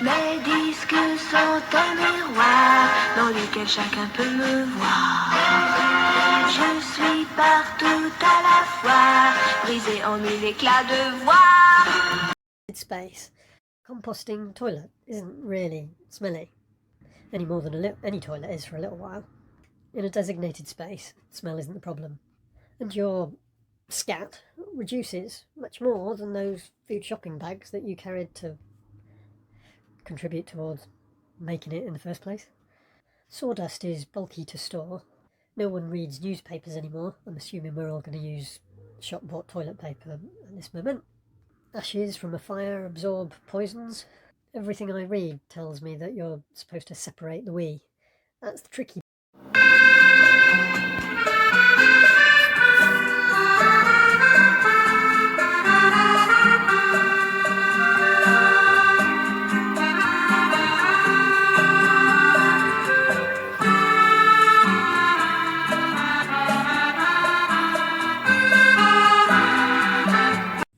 Mes disques sont un miroir dans lequel chacun peut me voir. Je suis partout à la fois, brisé en mille éclats de voix. Space. Composting toilet isn't really smelly, any more than any toilet is for a little while. In a designated space, smell isn't the problem. And your scat reduces much more than those food shopping bags that you carried to contribute towards making it in the first place. Sawdust is bulky to store. No one reads newspapers anymore. I'm assuming we're all going to use shop-bought toilet paper at this moment. Ashes from a fire absorb poisons. Everything I read tells me that you're supposed to separate the we. That's the tricky.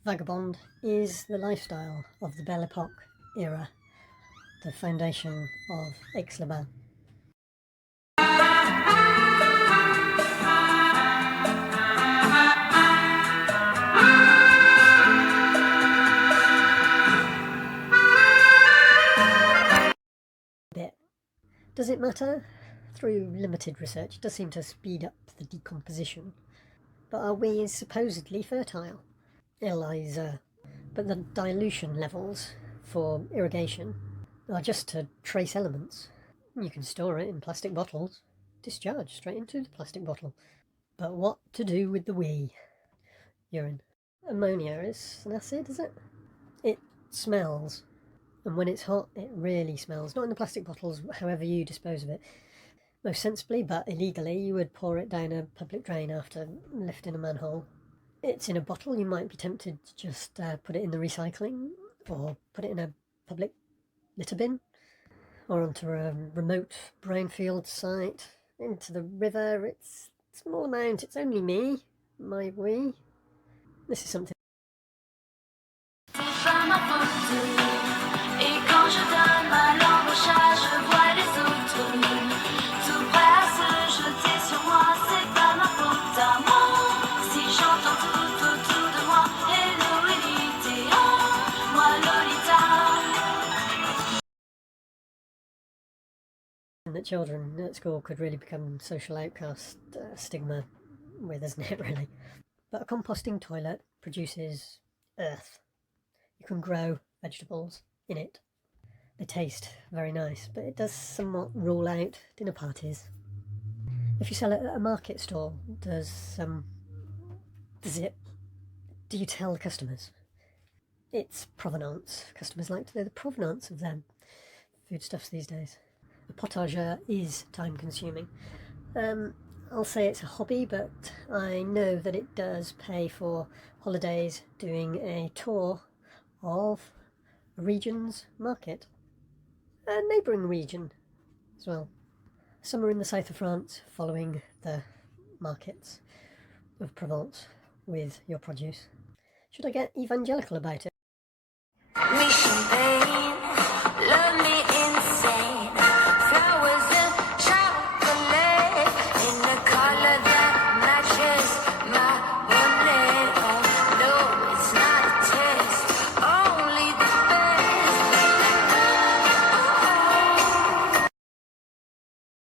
Vagabond is the lifestyle of the Belle Epoque era, the foundation of Aix-les-Bains. Does it matter? Through limited research, it does seem to speed up the decomposition. But our we is supposedly fertile. Eliza. But the dilution levels for irrigation are just to trace elements. You can store it in plastic bottles, discharge straight into the plastic bottle. But what to do with the wee? Urine. Ammonia is an acid, is it? It smells. And when it's hot, it really smells. Not in the plastic bottles, however you dispose of it. Most sensibly, but illegally, you would pour it down a public drain after lifting a manhole. It's in a bottle, you might be tempted to just put it in the recycling or put it in a public litter bin, or onto a remote brownfield site, into the river. It's a small amount, it's only me, my we. This is something. That children at school could really become social outcast stigma with, isn't it, really? But a composting toilet produces earth. You can grow vegetables in it. They taste very nice, but it does somewhat rule out dinner parties. If you sell it at a market stall, do you tell the customers it's provenance? Customers like to know the provenance of their foodstuffs these days. A potager is time consuming. I'll say it's a hobby, but I know that it does pay for holidays doing a tour of a region's market. A neighbouring region as well. Summer in the south of France, following the markets of Provence with your produce. Should I get evangelical about it? Me champagne, love me insane. Flowers and chocolate in the color that matches my bonnet. Oh no, it's not a test, only the best.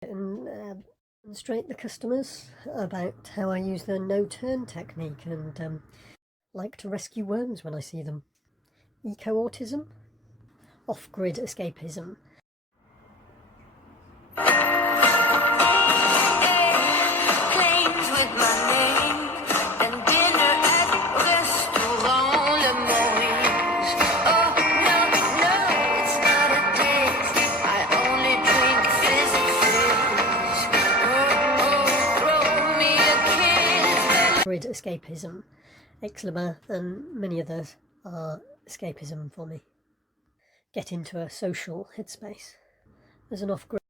And demonstrate the customers about how I use the no-turn technique, and like to rescue worms when I see them. Eco-autism, off-grid escapism. Planes with my name and dinner at restaurant Le Maurice. Oh no, no, it's not a dish. I only drink physics. Grid escapism, Exclama, and many others are escapism for me. Get into a social headspace. There's an off-grid.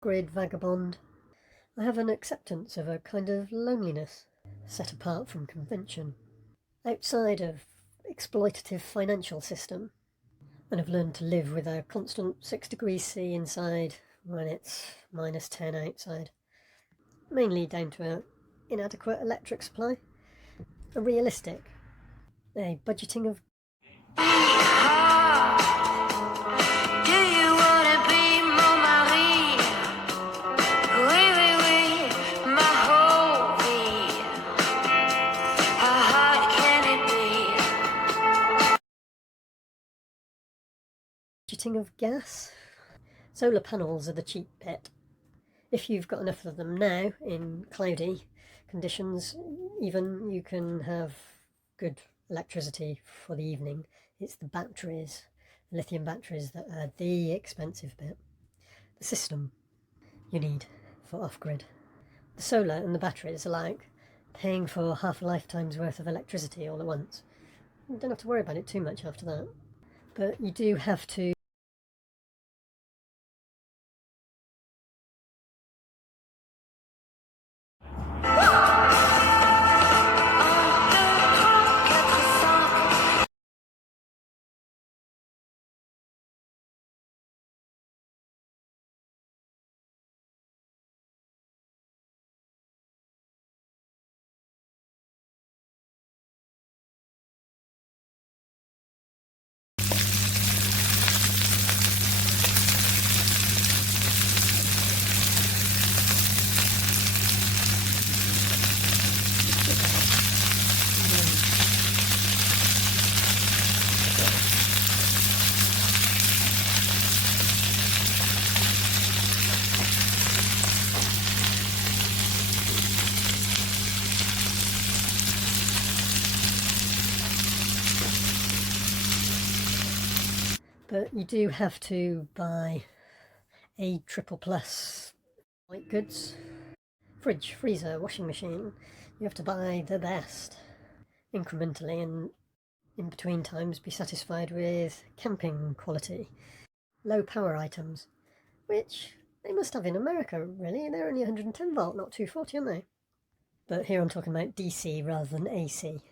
Grid vagabond. I have an acceptance of a kind of loneliness, set apart from convention, outside of exploitative financial system, and have learned to live with a constant 6 degrees C inside when it's -10 outside, mainly down to an inadequate electric supply, a budgeting of gas. Solar panels are the cheap bit. If you've got enough of them now in cloudy conditions, even, you can have good electricity for the evening. It's the batteries, the lithium batteries, that are the expensive bit. The system you need for off-grid. The solar and the batteries are like paying for half a lifetime's worth of electricity all at once. You don't have to worry about it too much after that. But you do have to but you do have to buy a triple plus white goods. Fridge, freezer, washing machine. You have to buy the best incrementally, and in between times be satisfied with camping quality. Low power items, which they must have in America, really. They're only 110 volt, not 240, aren't they? But here I'm talking about DC rather than AC.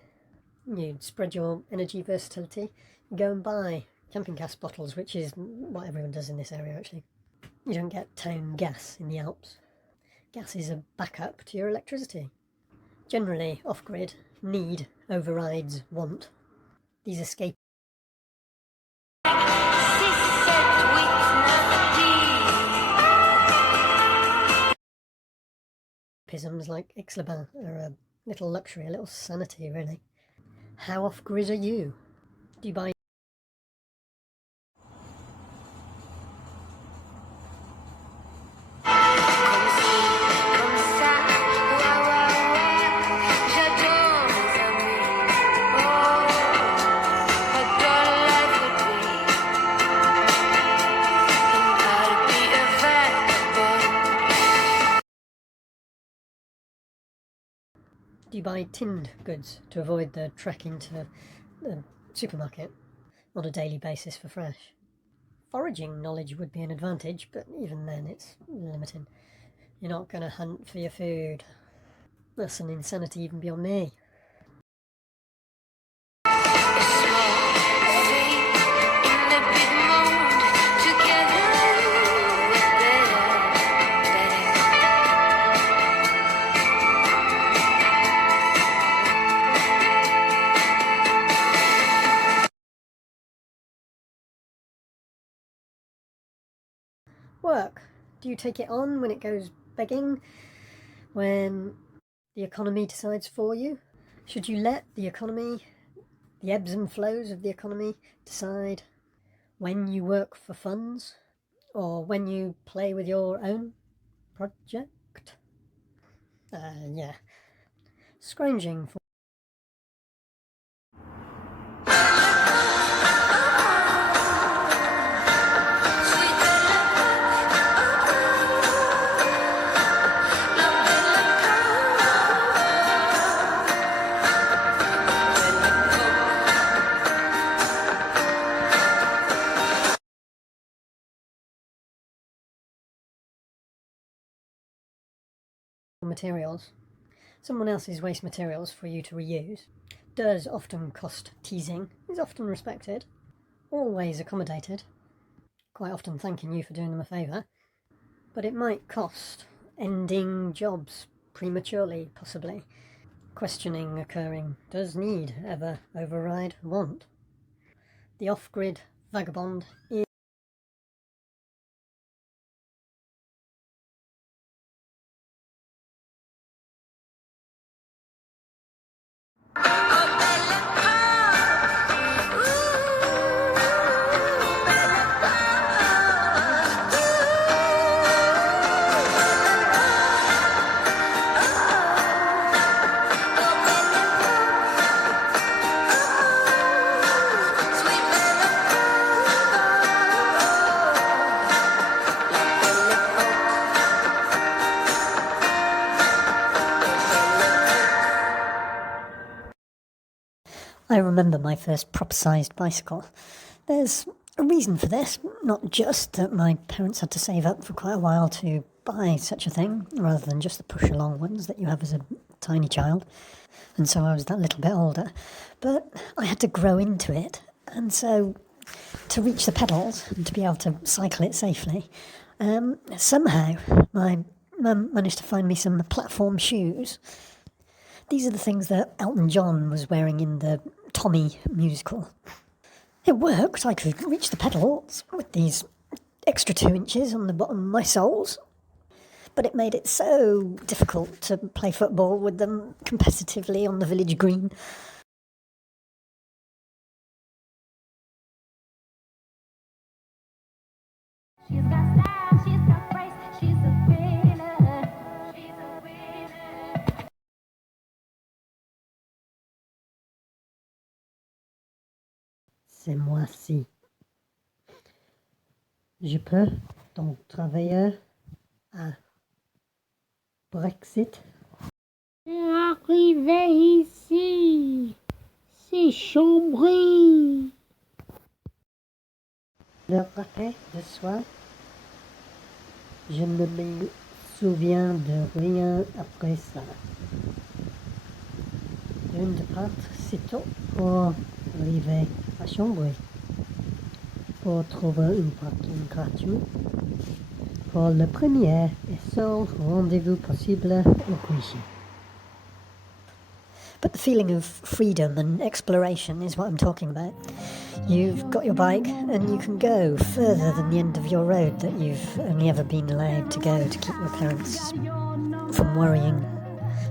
You spread your energy versatility, go and buy camping gas bottles, which is what everyone does in this area actually. You don't get town gas in the Alps. Gas is a backup to your electricity. Generally, off-grid, need overrides want. These escape isms like Ixlaban are a little luxury, a little sanity, really. How off-grid are you? Do you buy tinned goods to avoid the trek into the supermarket on a daily basis for fresh? Foraging knowledge would be an advantage, but even then it's limited. You're not going to hunt for your food. That's an insanity even beyond me. Work. Do you take it on when it goes begging? When the economy decides for you? Should you let the economy, the ebbs and flows of the economy, decide when you work for funds or when you play with your own project? Yeah. Scrounging for materials. Someone else's waste materials for you to reuse does often cost teasing, is often respected, always accommodated, quite often thanking you for doing them a favour, but it might cost ending jobs prematurely, possibly. Questioning occurring, does need ever override want? The off-grid vagabond is I remember my first proper-sized bicycle. There's a reason for this, not just that my parents had to save up for quite a while to buy such a thing, rather than just the push-along ones that you have as a tiny child, and so I was that little bit older, but I had to grow into it, and so to reach the pedals and to be able to cycle it safely, somehow my mum managed to find me some platform shoes. These are the things that Elton John was wearing in the Tommy musical. It worked. I could reach the pedals with these extra 2 inches on the bottom of my soles, but it made it so difficult to play football with them competitively on the village green. She's got style, she's got grace, she's a winner. She's a winner. C'est moi-ci. Je peux donc travailler à Brexit. Arrivé ici, c'est chambery. Le rappel de soi. Je ne me souviens de rien après ça. Une part, c'est tout pour arriver à Chambery. Pour trouver une parking gratuit. Pour le premier et seul rendez-vous possible au cuisine. But the feeling of freedom and exploration is what I'm talking about. You've got your bike and you can go further than the end of your road that you've only ever been allowed to go to keep your parents from worrying.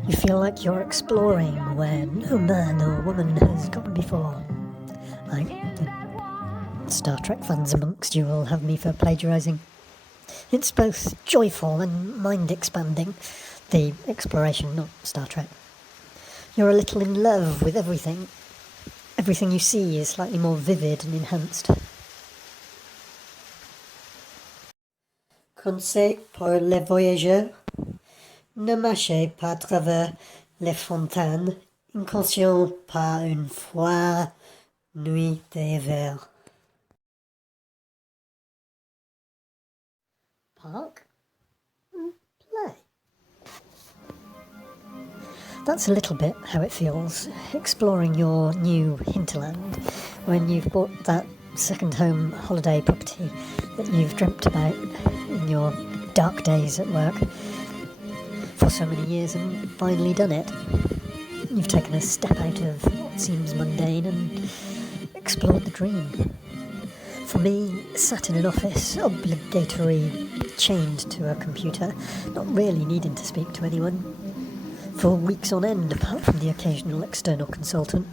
You feel like you're exploring where no man or woman has gone before. Like the Star Trek fans amongst you will have me for plagiarising. It's both joyful and mind-expanding, the exploration, not Star Trek. You're a little in love with everything. Everything you see is slightly more vivid and enhanced. Conseil pour les voyageurs. Ne marchez pas à travers les fontaines, inconscient par une froide nuit d'hiver. Park and play. That's a little bit how it feels, exploring your new hinterland when you've bought that second home holiday property that you've dreamt about in your dark days at work for so many years and finally done it. You've taken a step out of what seems mundane and explored the dream. For me, sat in an office, obligatory, chained to a computer, not really needing to speak to anyone, for weeks on end, apart from the occasional external consultant.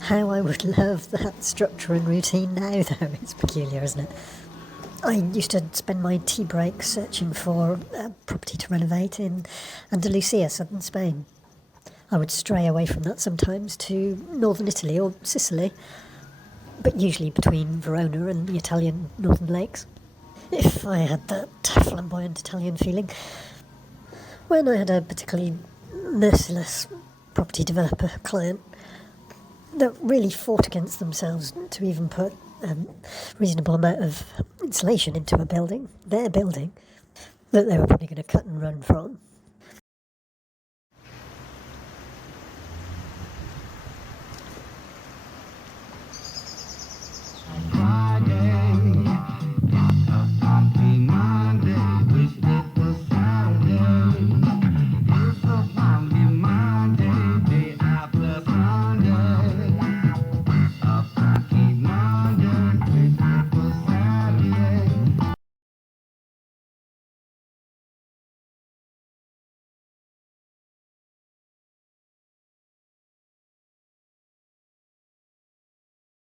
How I would love that structure and routine now, though. It's peculiar, isn't it? I used to spend my tea breaks searching for a property to renovate in Andalusia, southern Spain. I would stray away from that sometimes to northern Italy or Sicily, but usually between Verona and the Italian northern lakes. If I had that flamboyant Italian feeling. When I had a particularly merciless property developer client that really fought against themselves to even put a reasonable amount of insulation into a building, their building, that they were probably going to cut and run from.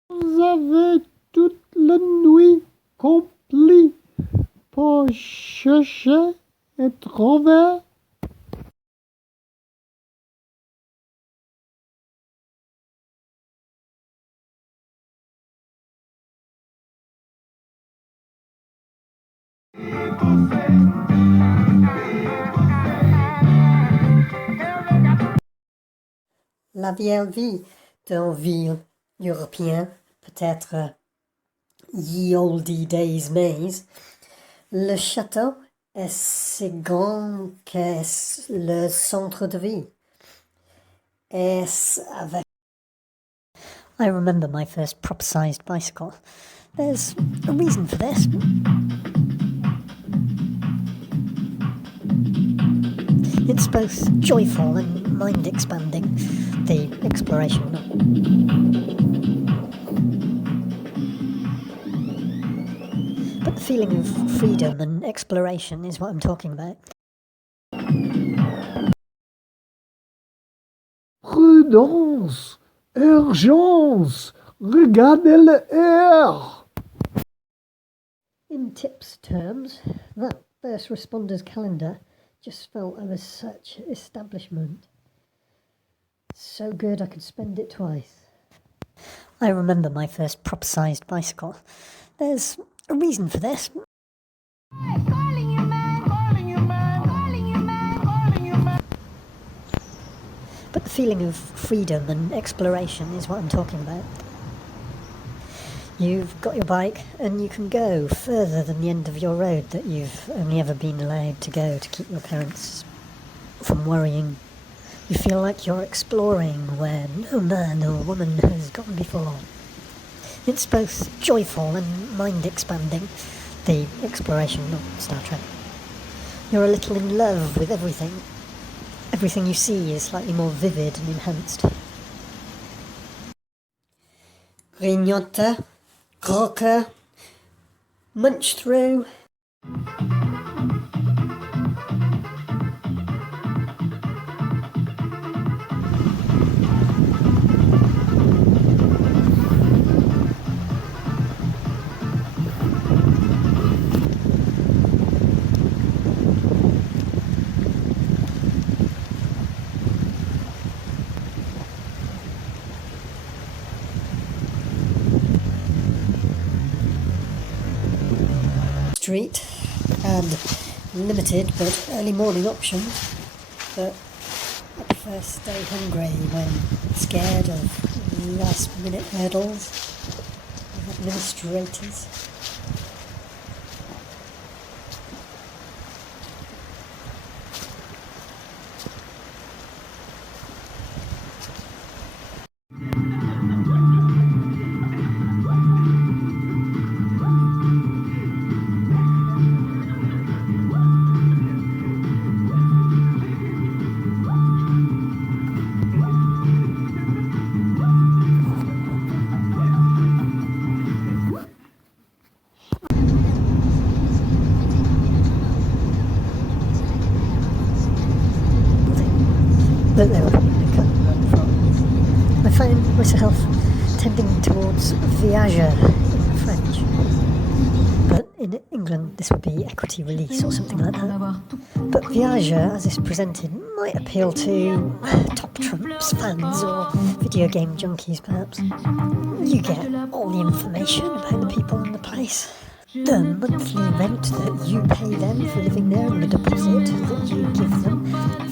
Vous avez toute la nuit compris pour chercher et trouver. La vieille vie d'un ville européen, peut-être ye olde days maze, le château est si grand qu'est le centre de vie. Est avec I remember my first proper-sized bicycle. There's a reason for this. It's both joyful and mind-expanding, the exploration. But the feeling of freedom and exploration is what I'm talking about. Prudence, urgence, regardez l'air. In tips terms, that first responder's calendar just felt of a such establishment. So good I could spend it twice. I remember my first proper-sized bicycle. There's a reason for this. But the feeling of freedom and exploration is what I'm talking about. You've got your bike and you can go further than the end of your road that you've only ever been allowed to go to keep your parents from worrying. You feel like you're exploring where no man or woman has gone before. It's both joyful and mind-expanding, the exploration of Star Trek. You're a little in love with everything. Everything you see is slightly more vivid and enhanced. Grignoter, croquer, munch through. Street and limited but early morning options, but I prefer stay hungry when scared of last minute hurdles of administrators. That they were probably cut and run from. I find myself tending towards viager in French, but in England this would be equity release or something like that. But viager, as it's presented, might appeal to top trumps fans or video game junkies perhaps. You get all the information about the people and the place. The monthly rent that you pay them for living there and the deposit that you give them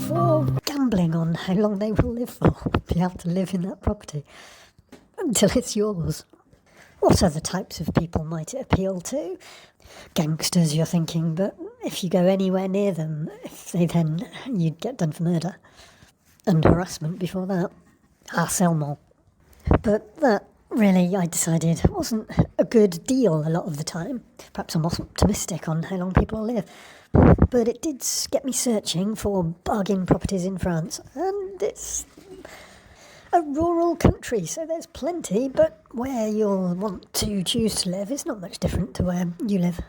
for gambling on how long they will live for, be able to live in that property until it's yours. What other types of people might it appeal to? Gangsters, you're thinking, but if you go anywhere near them, you'd get done for murder. And harassment before that. Harcèlement. But that, really, I decided, wasn't a good deal a lot of the time. Perhaps I'm not optimistic on how long people will live. But it did get me searching for bargain properties in France. And it's a rural country, so there's plenty, but where you'll want to choose to live is not much different to where you live.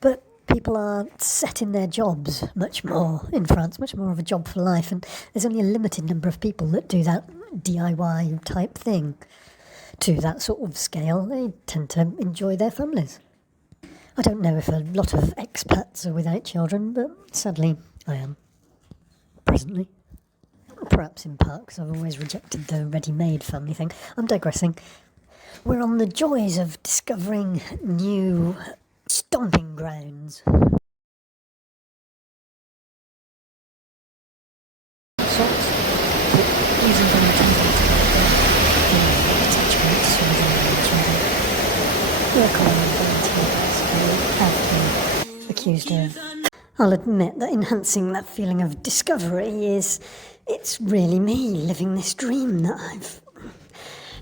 But people are set in their jobs much more in France, much more of a job for life, and there's only a limited number of people that do that DIY type thing. To that sort of scale, they tend to enjoy their families. I don't know if a lot of expats are without children, but sadly I am. Presently. Perhaps in part because I've always rejected the ready-made family thing. I'm digressing. We're on the joys of discovering new stomping grounds. Accused of. I'll admit that enhancing that feeling of discovery it's really me living this dream that I've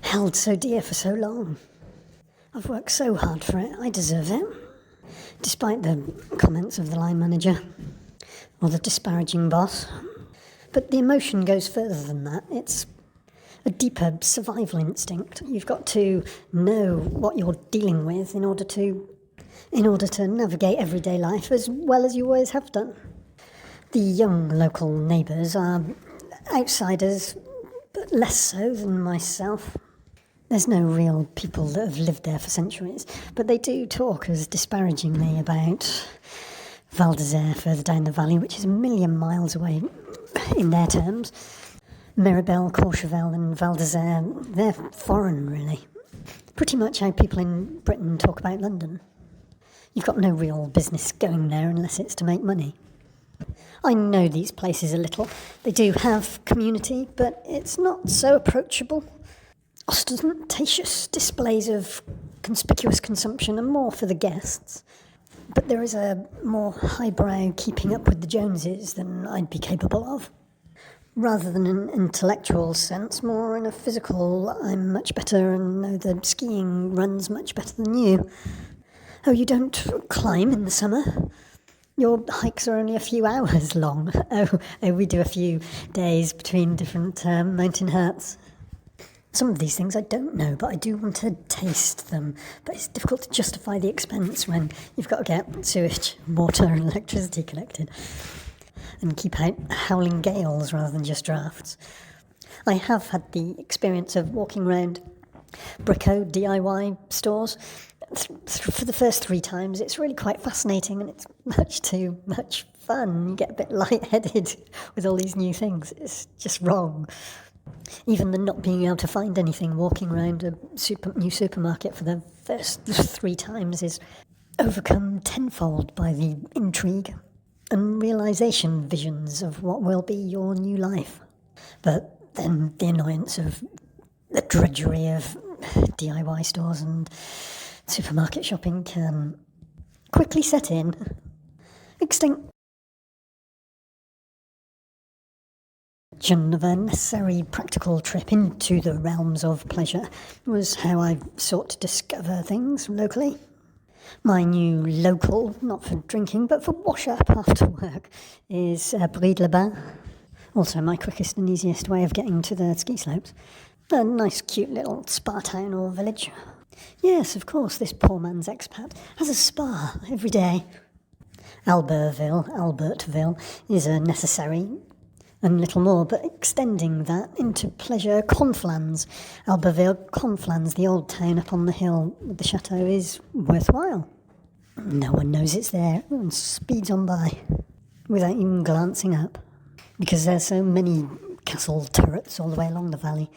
held so dear for so long. I've worked so hard for it, I deserve it. Despite the comments of the line manager or the disparaging boss. But the emotion goes further than that. It's a deeper survival instinct. You've got to know what you're dealing with in order to navigate everyday life as well as you always have done. The young local neighbours are outsiders, but less so than myself. There's no real people that have lived there for centuries, but they do talk as disparagingly about Val d'Isère further down the valley, which is a million miles away in their terms. Mirabel, Courchevel and Val d'Isère, they're foreign really. Pretty much how people in Britain talk about London. You've got no real business going there unless it's to make money. I know these places a little. They do have community, but it's not so approachable. Ostentatious displays of conspicuous consumption are more for the guests, but there is a more highbrow keeping up with the Joneses than I'd be capable of. Rather than an intellectual sense, more in a physical, I'm much better and know the skiing runs much better than you. Oh, you don't climb in the summer? Your hikes are only a few hours long. Oh, we do a few days between different mountain huts. Some of these things I don't know, but I do want to taste them. But it's difficult to justify the expense when you've got to get sewage, water and electricity collected and keep out howling gales rather than just drafts. I have had the experience of walking around Brico DIY stores. For the first 3 times, it's really quite fascinating and it's much too much fun. You get a bit lightheaded with all these new things. It's just wrong. Even the not being able to find anything walking around a new supermarket for the first 3 times is overcome tenfold by the intrigue and realisation visions of what will be your new life. But then the annoyance of the drudgery of DIY stores and supermarket shopping can quickly set in. Of a necessary practical trip into the realms of pleasure was how I sought to discover things locally. My new local, not for drinking, but for wash-up after work, is Bride-le-Bain. Also my quickest and easiest way of getting to the ski slopes. A nice cute little spa town or village. Yes, of course, this poor man's expat has a spa every day. Albertville is a necessary and little more, but extending that into pleasure Conflans. Conflans, the old town up on the hill with the chateau, is worthwhile. No one knows it's there and speeds on by without even glancing up, because there's so many castle turrets all the way along the valley.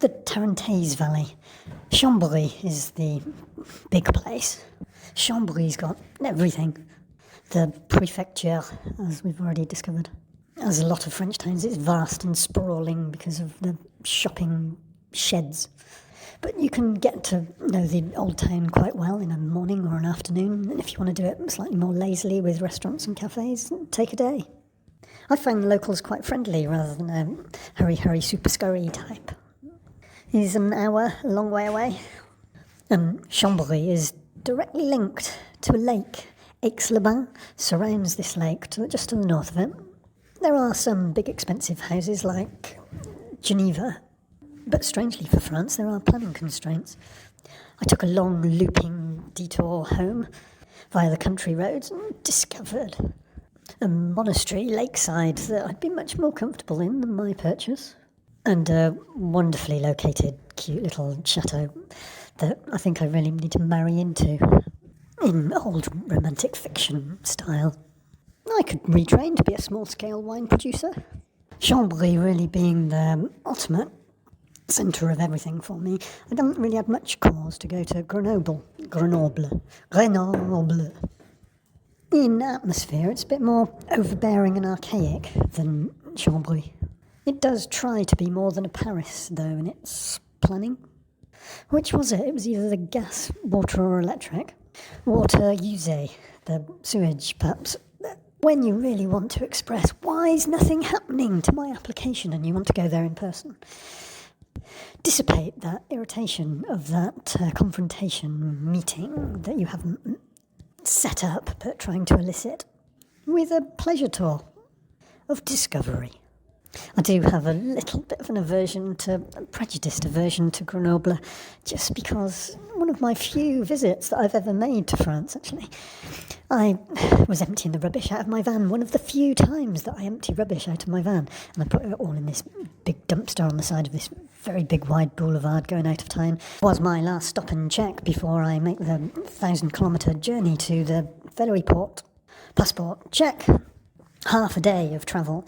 The Tarentaise Valley. Chambery is the big place. Chambery's got everything. The prefecture, as we've already discovered. As a lot of French towns, it's vast and sprawling because of the shopping sheds. But you can get to know the old town quite well in a morning or an afternoon, and if you want to do it slightly more lazily with restaurants and cafes, take a day. I find the locals quite friendly rather than a hurry, super scurry type. It is an hour, a long way away. Chambery is directly linked to a lake. Aix-les-Bains surrounds this lake just to the north of it. There are some big expensive houses like Geneva, but strangely for France there are planning constraints. I took a long looping detour home via the country roads and discovered a monastery lakeside that I'd be much more comfortable in than my purchase, and a wonderfully located cute little chateau that I think I really need to marry into in old romantic fiction style. I could retrain to be a small-scale wine producer. Chambery really being the ultimate centre of everything for me. I don't really have much cause to go to Grenoble. In atmosphere, it's a bit more overbearing and archaic than Chambery. It does try to be more than a Paris, though, in its planning. Which was it? It was either the gas, water or electric. Water usée, the sewage, perhaps. When you really want to express why is nothing happening to my application and you want to go there in person. Dissipate that irritation of that confrontation meeting that you haven't set up but trying to elicit with a pleasure tour of discovery. I do have a little bit of a prejudiced aversion to Grenoble, just because one of my few visits that I've ever made to France, actually. I was emptying the rubbish out of my van, one of the few times that I empty rubbish out of my van, and I put it all in this big dumpster on the side of this very big wide boulevard going out of town. It was my last stop and check before I make the 1,000-kilometre journey to the ferry port. Passport, check. Half a day of travel.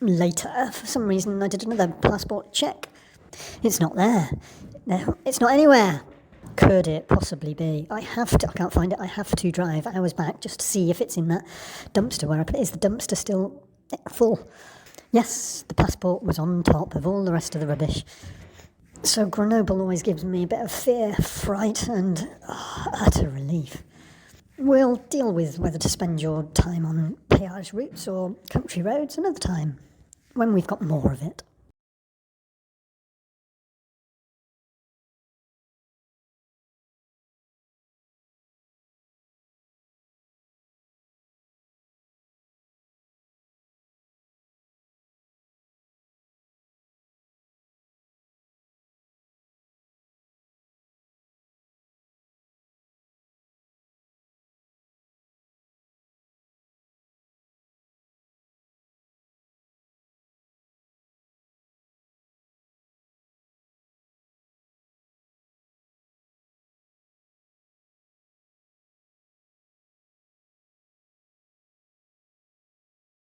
Later, for some reason, I did another passport check. It's not there. No, it's not anywhere. could it possibly be? I can't find it. I have to drive hours back just to see if it's in that dumpster where I put it. Is the dumpster still full? Yes, the passport was on top of all the rest of the rubbish. So Grenoble always gives me a bit of fear, fright, and utter relief. We'll deal with whether to spend your time on péage routes or country roads another time, when we've got more of it.